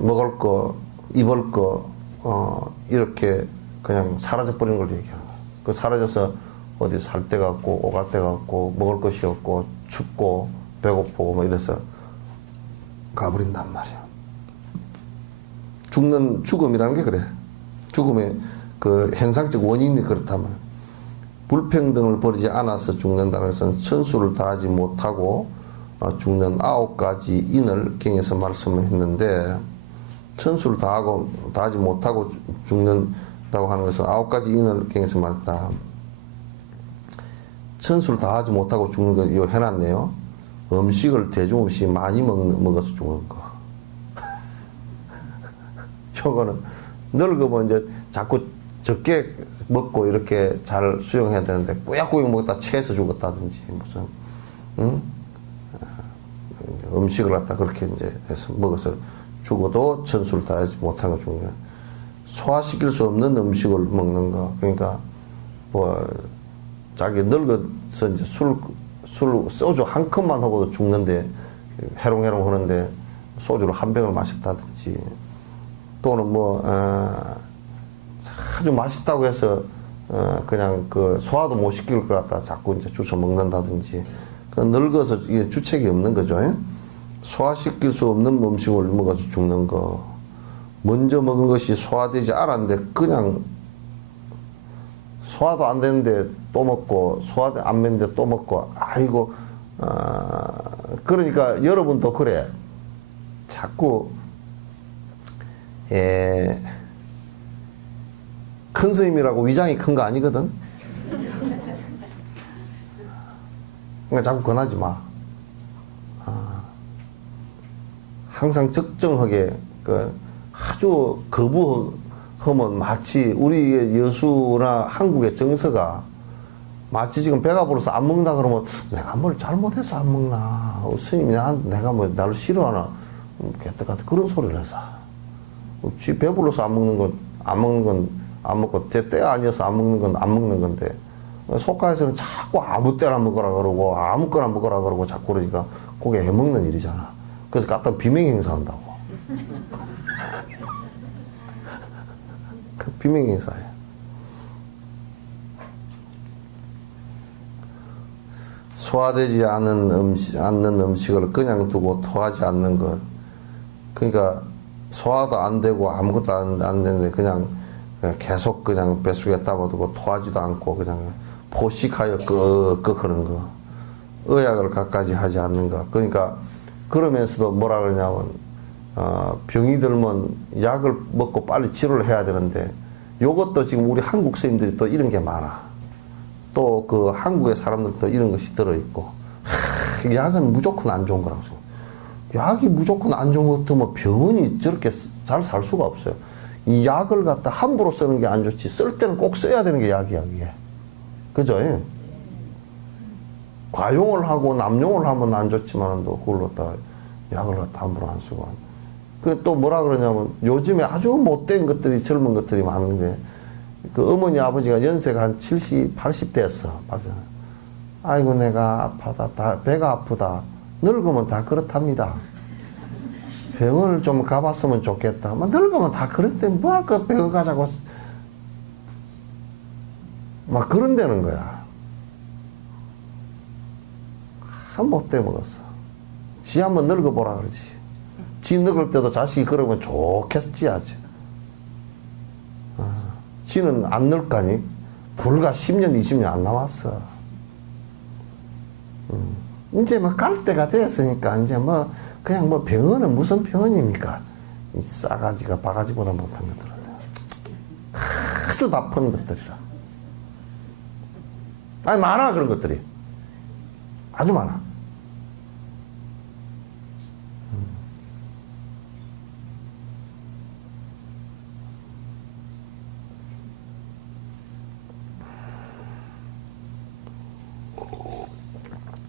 먹을 거 입을 거 이렇게 그냥 사라져 버리는 걸 얘기하는 거예요. 그 사라져서 어디 살 데가 없고 오갈 데가 없고 먹을 것이 없고 춥고 배고프고 뭐 이래서 가버린단 말이야. 죽음이라는 게 그래. 죽음의 그 현상적 원인이 그렇다면 불평등을 버리지 않아서 죽는다는 것은 천수를 다하지 못하고 죽는 9가지 인을 경에서 말씀을 했는데, 천수를 다하지 못하고 죽는다고 하는 것은 9가지 인을 경에서 말했다. 천수를 다하지 못하고 죽는 거 이거 해놨네요. 음식을 대중 없이 많이 먹어서 죽는 거. 저거는 늙으면 이제 자꾸 적게 먹고 이렇게 잘 수용해야 되는데 꾸역꾸역 먹다 체해서 죽었다든지 무슨 음식을 갖다 그렇게 이제 해서 먹어서 죽어도 천수를 다하지 못하고 죽는 거. 소화시킬 수 없는 음식을 먹는 거. 그러니까 뭐 자기 늙어서 이제 소주 한 컵만 하고도 죽는데 해롱해롱 하는데 소주를 한 병을 마셨다든지, 또는 뭐 아주 맛있다고 해서 그냥 그 소화도 못 시킬 것 같다 자꾸 이제 주워 먹는다든지, 그 늙어서 이게 주책이 없는 거죠. 예? 소화시킬 수 없는 음식을 먹어서 죽는 거. 먼저 먹은 것이 소화되지 않았는데 그냥 소화도 안 되는데 또 먹고, 소화 안 되는데 또 먹고, 아이고. 그러니까 여러분도 그래. 자꾸 큰 스님이라고 위장이 큰 거 아니거든. 그러니까 자꾸 권하지 마. 항상 적정하게 아주 거부하면 마치 우리의 여수나 한국의 정서가 마치 지금 배가 불러서 안 먹는다 그러면 내가 뭘 잘못해서 안 먹나, 스님이 내가 뭐 나를 싫어하나, 개떡같은 그런 소리를 해서 지 배불러서 안 먹는 건 안 먹고 제 때 아니어서 안 먹는 건 안 먹는 건데, 속가에서는 자꾸 아무 때나 먹으라 그러고 아무거나 먹으라 그러고 자꾸 그러니까 그게 해먹는 일이잖아. 그래서 갖다 비명 행사한다고. 그 비명 행사예요. 소화되지 않는 음식을 그냥 두고 토하지 않는 것. 그러니까 소화도 안 되고 아무것도 안 되는데 그냥 계속 그냥 뱃속에 담아두고 토하지도 않고 그냥 포식하여 끄끄 하는 거. 의약을 갖가지 하지 않는 거. 그러니까 그러면서도 뭐라 그러냐면 병이 들면 약을 먹고 빨리 치료를 해야 되는데, 요것도 지금 우리 한국 선생님들이 또 이런 게 많아. 또 그 한국의 사람들도 이런 것이 들어있고, 약은 무조건 안 좋은 거라고 생각해요. 약이 무조건 안 좋은 것 같으면 병원이 저렇게 잘 살 수가 없어요. 이 약을 갖다 함부로 쓰는 게 안 좋지, 쓸 때는 꼭 써야 되는 게 약이야, 이게. 그죠? 예? 과용을 하고 남용을 하면 안 좋지만 또 그걸 갖다 약을 갖다 함부로 안 쓰고. 그 또 뭐라 그러냐면 요즘에 아주 못된 것들이, 젊은 것들이 많은데, 그 어머니 아버지가 연세가 한 70, 80 됐어. 아이고 내가 아파다, 배가 아프다. 늙으면 다 그렇답니다. 병원을 좀 가봤으면 좋겠다. 늙으면 다 그런데 뭐 그 병원 가자고 막 그런다는 거야. 참 못돼 먹었어. 지 한번 늙어보라 그러지. 지 늙을 때도 자식이 그러면 좋겠지 아주. 지는 안 늙가니 불과 10년 20년 안 남았어. 이제 뭐 갈 때가 됐으니까 이제 뭐 그냥 뭐 병원은 무슨 병원입니까? 이 싸가지가 바가지보다 못한 것들은 아주 나쁜 것들이라. 아니 많아 그런 것들이 아주 많아.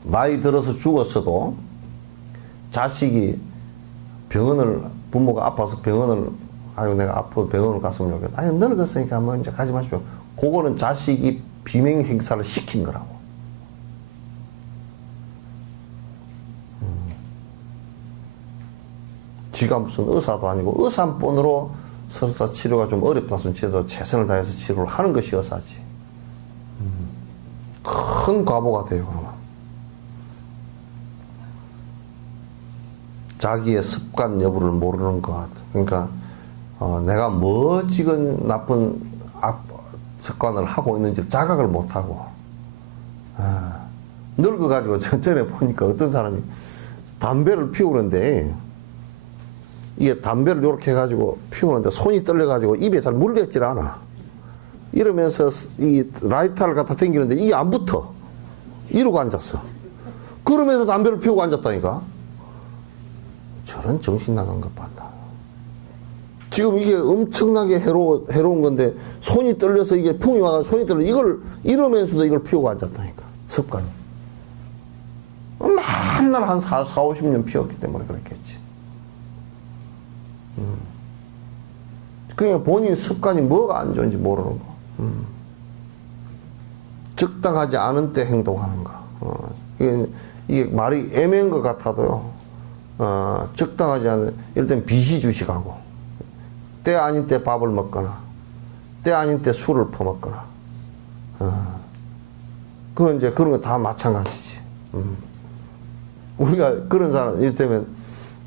나이 들어서 죽었어도 자식이 부모가 아파서 병원을, 아유, 내가 아파 병원을 갔으면 좋겠다. 아유, 늙었으니까 뭐 이제 가지 마십시오. 그거는 자식이 비명 행사를 시킨 거라고. 지가 무슨 의사도 아니고 의사본으로 설사 치료가 좀 어렵다 손치도 최선을 다해서 치료를 하는 것이 의사지. 큰 과보가 돼요, 그러면. 자기의 습관 여부를 모르는 것. 그러니까 내가 뭐 지금 나쁜 습관을 하고 있는지 자각을 못하고 늙어가지고 전에 보니까 어떤 사람이 담배를 피우는데 이게 담배를 이렇게 해가지고 피우는데 손이 떨려가지고 입에 잘 물렸질 않아. 이러면서 이 라이터를 갖다 당기는데 이게 안 붙어. 이러고 앉았어. 그러면서 담배를 피우고 앉았다니까. 저런 정신 나간 것 봤다. 지금 이게 엄청나게 해로운 건데 손이 떨려서 이게 풍이 와서 손이 떨려 이걸 이러면서도 이걸 피우고 앉았다니까. 습관이. 맨날 한 50년 피웠기 때문에 그랬겠지. 그러니까 본인 습관이 뭐가 안 좋은지 모르는 거. 적당하지 않은 때 행동하는 거. 이게 말이 애매한 것 같아도요. 적당하지 않은, 예를 들면 비시주식하고, 때 아닌 때 밥을 먹거나, 때 아닌 때 술을 퍼먹거나, 그건 이제 그런 거 다 마찬가지지. 우리가 그런 사람, 이를테면,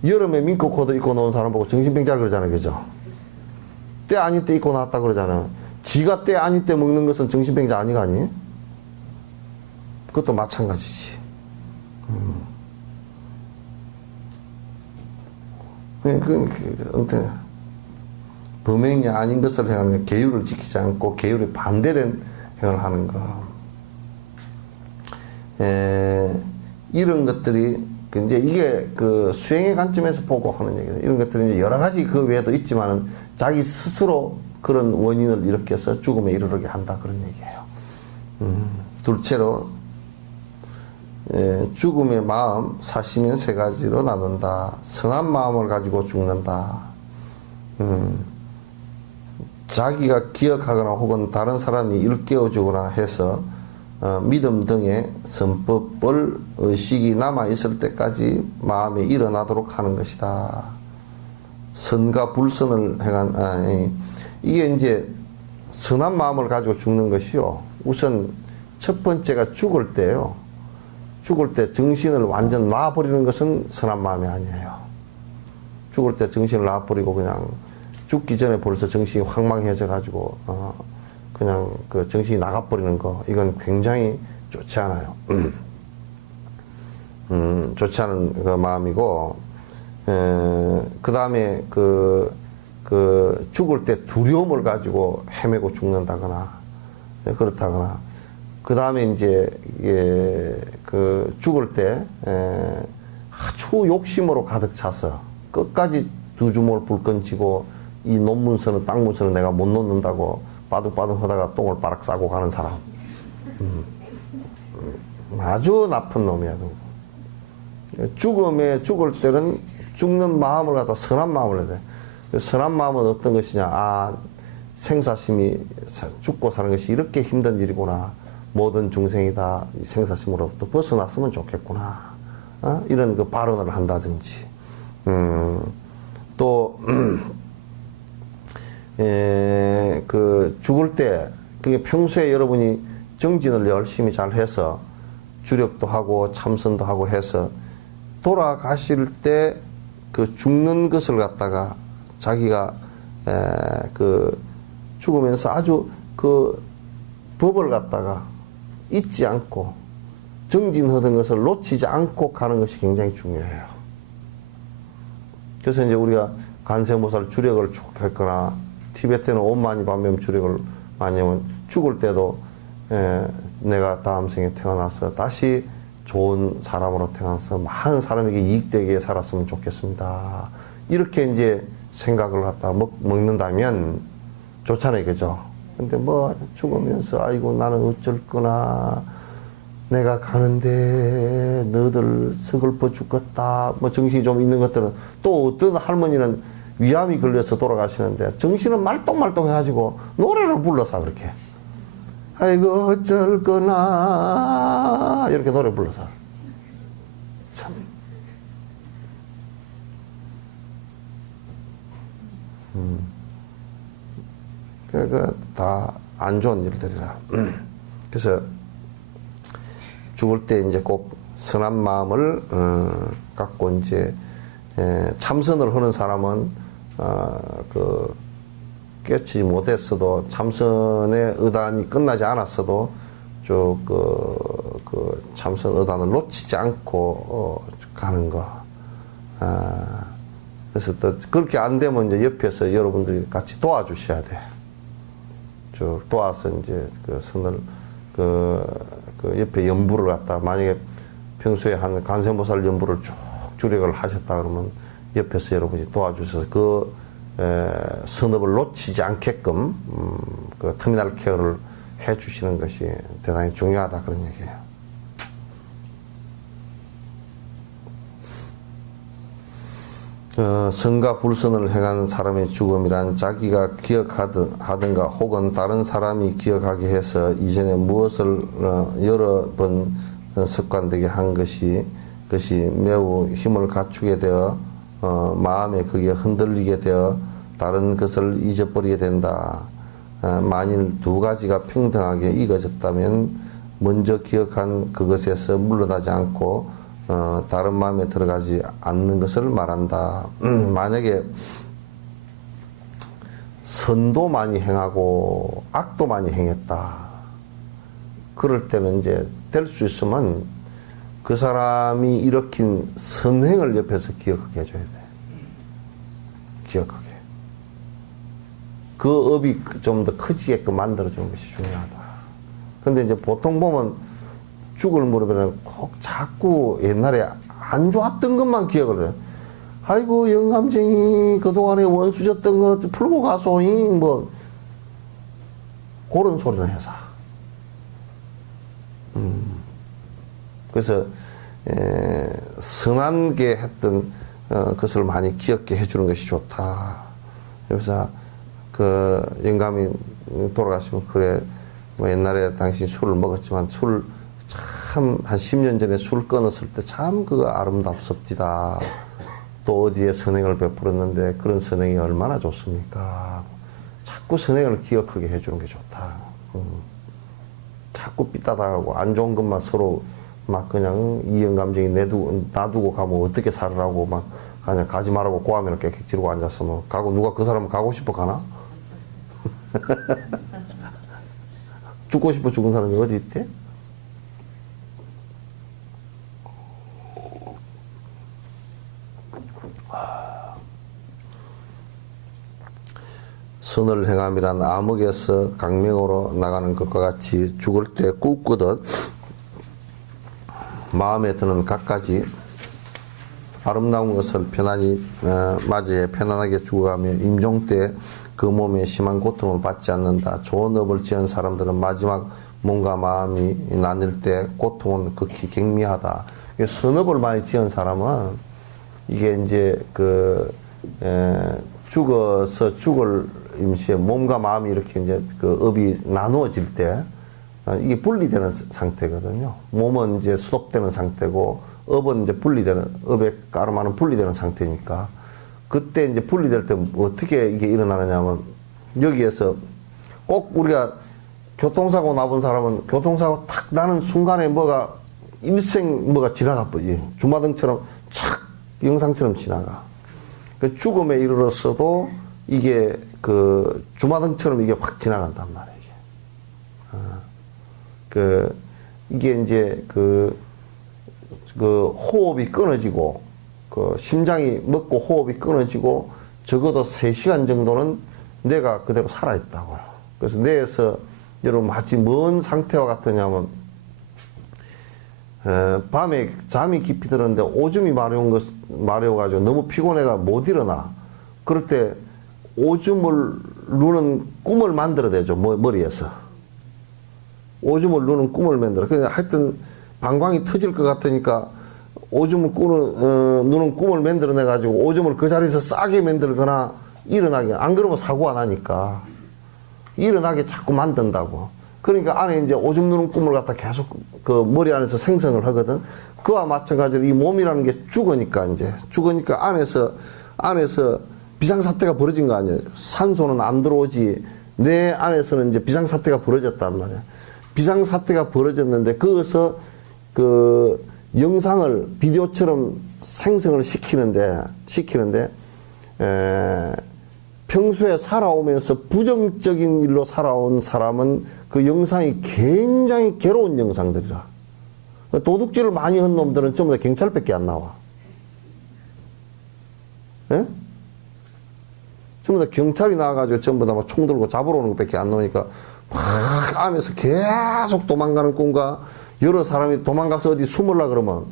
여름에 민코 코트 입고 나온 사람 보고 정신병자 그러잖아요. 그죠? 때 아닌 때 입고 나왔다 그러잖아요. 지가 때 아닌 때 먹는 것은 정신병자 아니가니? 그것도 마찬가지지. 아무튼 범행이 아닌 것을 행하면 계율을 지키지 않고 계율에 반대된 행을 하는 거. 이런 것들이 이제 이게 그 수행의 관점에서 보고 하는 얘기예요. 이런 것들은 이제 여러 가지 그 외에도 있지만은 자기 스스로 그런 원인을 일으켜서 죽음에 이르게 한다 그런 얘기예요. 둘째로 죽음의 마음 사시면 세 가지로 나눈다. 선한 마음을 가지고 죽는다. 자기가 기억하거나 혹은 다른 사람이 일깨워주거나 해서 믿음 등의 선법을 의식이 남아있을 때까지 마음에 일어나도록 하는 것이다. 선과 불선을 행한, 이게 이제 선한 마음을 가지고 죽는 것이요. 우선 첫 번째가 죽을 때요. 죽을 때 정신을 완전 놔버리는 것은 선한 마음이 아니에요. 죽을 때 정신을 놔버리고 그냥 죽기 전에 벌써 정신이 황망해져 가지고 그냥 그 정신이 나가버리는 거, 이건 굉장히 좋지 않아요. 좋지 않은 그 마음이고, 그 다음에 그 죽을 때 두려움을 가지고 헤매고 죽는다거나 그렇다거나, 그 다음에 이제 그 죽을 때 아주 욕심으로 가득 차서 끝까지 두 주먹을 불끈 쥐고 이 논문서는 땅문서는 내가 못 놓는다고 바둑바둑 하다가 똥을 바락 싸고 가는 사람. 아주 나쁜 놈이야. 죽을 때는 죽는 마음을 갖다 선한 마음을 해야 돼. 선한 마음은 어떤 것이냐. 생사심이 죽고 사는 것이 이렇게 힘든 일이구나. 모든 중생이다. 생사심으로부터 벗어났으면 좋겠구나. 이런 그 발언을 한다든지. 또, 그 죽을 때, 그게 평소에 여러분이 정진을 열심히 잘 해서 주력도 하고 참선도 하고 해서 돌아가실 때 그 죽는 것을 갖다가 자기가 그 죽으면서 아주 그 법을 갖다가 잊지 않고 정진하던 것을 놓치지 않고 가는 것이 굉장히 중요해요. 그래서 이제 우리가 관세음보살 주력을 쭉 했거나 티베트는 옴마니 밤염 주력을 많이 하면 죽을 때도 내가 다음 생에 태어나서 다시 좋은 사람으로 태어나서 많은 사람에게 이익되게 살았으면 좋겠습니다. 이렇게 이제 생각을 갖다 먹는다면 좋잖아요. 그죠? 근데 뭐 죽으면서 아이고 나는 어쩔 거나 내가 가는데 너들 서글퍼 죽겠다. 뭐 정신이 좀 있는 것들은 또 어떤 할머니는 위암이 걸려서 돌아가시는데 정신은 말똥말똥 해가지고 노래를 불러서 그렇게 아이고 어쩔 거나 이렇게 노래 불러서 참 그러니까 다 안 좋은 일들이라 그래서 죽을 때 이제 꼭 선한 마음을 갖고 이제 참선을 하는 사람은 그 깨치지 못했어도 참선의 의단이 끝나지 않았어도 쭉 그 참선 의단을 놓치지 않고 가는 거. 그래서 또 그렇게 안 되면 이제 옆에서 여러분들이 같이 도와주셔야 돼. 쭉 도와서 이제 그 선을 그 옆에 연부를 갖다 만약에 평소에 한 관세음보살 연부를 쭉 주력을 하셨다 그러면 옆에서 여러분이 도와주셔서 그 선업을 놓치지 않게끔 그 터미널 케어를 해 주시는 것이 대단히 중요하다 그런 얘기예요. 선과 불선을 행한 사람의 죽음이란 자기가 기억하든가 혹은 다른 사람이 기억하게 해서 이전에 무엇을 여러 번 습관되게 한 것이 매우 힘을 갖추게 되어 마음에 그게 흔들리게 되어 다른 것을 잊어버리게 된다. 만일 두 가지가 평등하게 이어졌다면 먼저 기억한 그것에서 물러나지 않고 다른 마음에 들어가지 않는 것을 말한다. 만약에 선도 많이 행하고 악도 많이 행했다. 그럴 때는 이제 될 수 있으면 그 사람이 일으킨 선행을 옆에서 기억하게 해줘야 돼. 기억하게. 그 업이 좀 더 커지게끔 만들어주는 것이 중요하다. 근데 이제 보통 보면 죽을 무렵에는 꼭 자꾸 옛날에 안 좋았던 것만 기억을 해. 아이고, 영감쟁이 그동안에 원수 졌던 거 풀고 가소잉, 뭐, 그런 소리는 해서. 그래서, 선한게 했던 것을 많이 기억게 해주는 것이 좋다. 그래서, 그, 영감이 돌아가시면, 그래, 뭐 옛날에 당신 술을 먹었지만 술, 참, 한 10년 전에 술 끊었을 때 참 그거 아름답습디다. 또 어디에 선행을 베풀었는데 그런 선행이 얼마나 좋습니까? 자꾸 선행을 기억하게 해주는 게 좋다. 자꾸 삐따다가고 안 좋은 것만 서로 막 그냥 이영감정이 놔두고 가면 어떻게 살으라고 막 그냥 가지 말라고 고하면 깨끗지르고 앉았으면 가고 누가 그 사람은 가고 싶어 가나? 죽고 싶어 죽은 사람이 어디 있대? 선을 행함이란 암흑에서 강명으로 나가는 것과 같이 죽을 때 꿈꾸듯 마음에 드는 갖가지 아름다운 것을 편안히 맞이해 편안하게 죽어가며 임종 때 그 몸에 심한 고통을 받지 않는다. 좋은 업을 지은 사람들은 마지막 몸과 마음이 나뉠 때 고통은 극히 경미하다. 선업을 많이 지은 사람은 이게 이제 죽어서 죽을 임시에 몸과 마음이 이렇게 이제 그 업이 나누어질 때 이게 분리되는 상태거든요. 몸은 이제 수독되는 상태고 업은 이제 분리되는, 업의 까르마는 분리되는 상태니까 그때 이제 분리될 때 어떻게 이게 일어나느냐면 여기에서 꼭 우리가 교통사고 나본 사람은 교통사고 탁 나는 순간에 뭐가 일생 뭐가 지나가 버지. 주마등처럼 착 영상처럼 지나가. 그 죽음에 이르렀어도 이게 그 주마등처럼 이게 확 지나간단 말이에요. 이게 이제 그 호흡이 끊어지고 그 심장이 먹고 호흡이 끊어지고 적어도 3시간 정도는 뇌가 그대로 살아있다고요. 그래서 뇌에서 여러분 마치 뭔 상태와 같으냐면 밤에 잠이 깊이 들었는데 오줌이 마려워가지고 너무 피곤해가 못 일어나. 그럴 때 오줌을 누는 꿈을 만들어내죠. 머리에서. 오줌을 누는 꿈을 만들어. 그냥 하여튼 방광이 터질 것 같으니까 오줌을 누는 꿈을 만들어내가지고 오줌을 그 자리에서 싸게 만들거나 일어나게. 안 그러면 사고가 나니까. 일어나게 자꾸 만든다고. 그러니까 안에 이제 오줌 누는 꿈을 갖다 계속 그 머리 안에서 생성을 하거든. 그와 마찬가지로 이 몸이라는 게 죽으니까 안에서 비상사태가 벌어진 거 아니에요. 산소는 안 들어오지. 뇌 안에서는 이제 비상사태가 벌어졌단 말이야. 비상사태가 벌어졌는데 거기서 그 영상을 비디오처럼 생성을 시키는데 평소에 살아오면서 부정적인 일로 살아온 사람은 그 영상이 굉장히 괴로운 영상들이라. 도둑질을 많이 한 놈들은 전부 다 경찰밖에 안 나와. 예? 전부 다 경찰이 나와가지고 전부 다 막 총 들고 잡으러 오는 것밖에 안 나오니까 막 안에서 계속 도망가는 꿈과 여러 사람이 도망가서 어디 숨으려고 그러면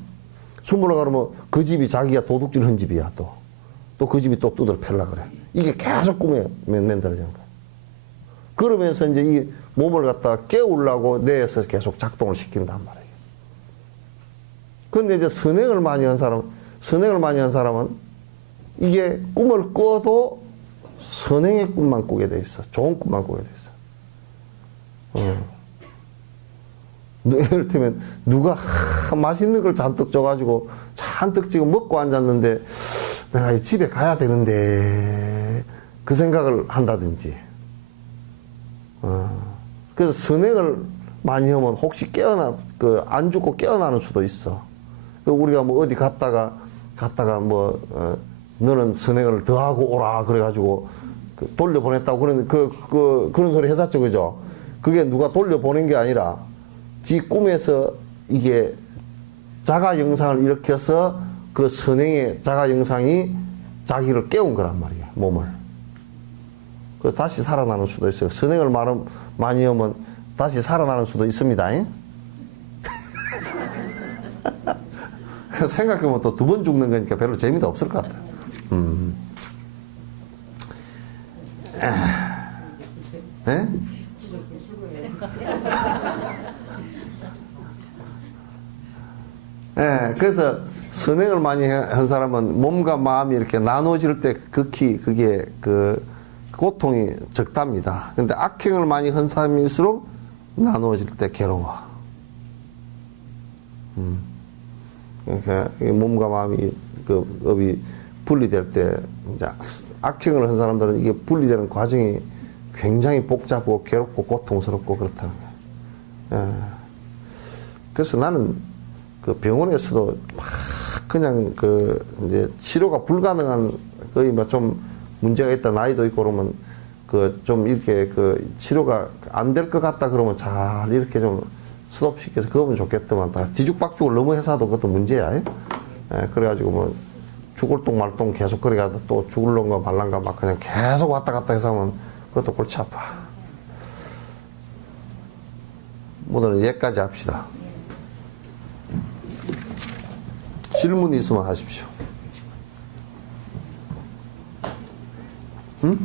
그 집이 자기가 도둑질 한 집이야 또 그 집이 또 두드려 패려고 그래. 이게 계속 꿈에 만들어지는 거야. 그러면서 이제 이 몸을 갖다가 깨우려고 뇌에서 계속 작동을 시킨단 말이에요. 근데 이제 선행을 많이 한 사람은 이게 꿈을 꿔도 선행의 꿈만 꾸게 돼 있어. 좋은 꿈만 꾸게 돼 있어. 예를 들면 누가 맛있는 걸 잔뜩 줘가지고 잔뜩 지금 먹고 앉았는데 내가 집에 가야 되는데 그 생각을 한다든지. 그래서 선행을 많이 하면 혹시 안 죽고 깨어나는 수도 있어. 우리가 뭐 어디 갔다가 너는 선행을 더 하고 오라 그래가지고 돌려보냈다고 그런 소리 했었죠, 그죠? 그게 누가 돌려보낸 게 아니라 지 꿈에서 이게 자가 영상을 일으켜서 그 선행의 자가 영상이 자기를 깨운 거란 말이에요, 몸을. 그래서 다시 살아나는 수도 있어요. 선행을 많이 하면 다시 살아나는 수도 있습니다. 생각해보면 또 2번 죽는 거니까 별로 재미도 없을 것 같아요. 네? 네, 그래서 선행을 많이 한 사람은 몸과 마음이 이렇게 나눠질 때 극히 그게 그 고통이 적답니다. 근데 악행을 많이 한 사람일수록 나눠질 때 괴로워. 그러니까 몸과 마음이 그 업이 분리될 때 이제 악행을 한 사람들은 이게 분리되는 과정이 굉장히 복잡하고 괴롭고 고통스럽고 그렇다는 거예요. 그래서 나는 그 병원에서도 막 그냥 그 이제 치료가 불가능한 거의 뭐 좀 문제가 있다 나이도 있고 그러면 그 좀 이렇게 그 치료가 안 될 것 같다 그러면 잘 이렇게 좀 스톱시켜서 그거면 좋겠더만 다 뒤죽박죽을 너무 해서도 그것도 문제야. 그래가지고 뭐 죽을 똥 말 똥 계속 그래가지고 또 죽을런가 말란가 막 그냥 계속 왔다 갔다 해서 하면 그것도 골치 아파. 오늘은 여기까지 합시다. 질문이 있으면 하십시오. 응?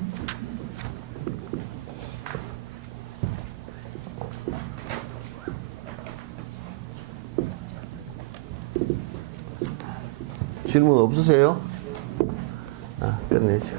질문 없으세요? 끝내죠.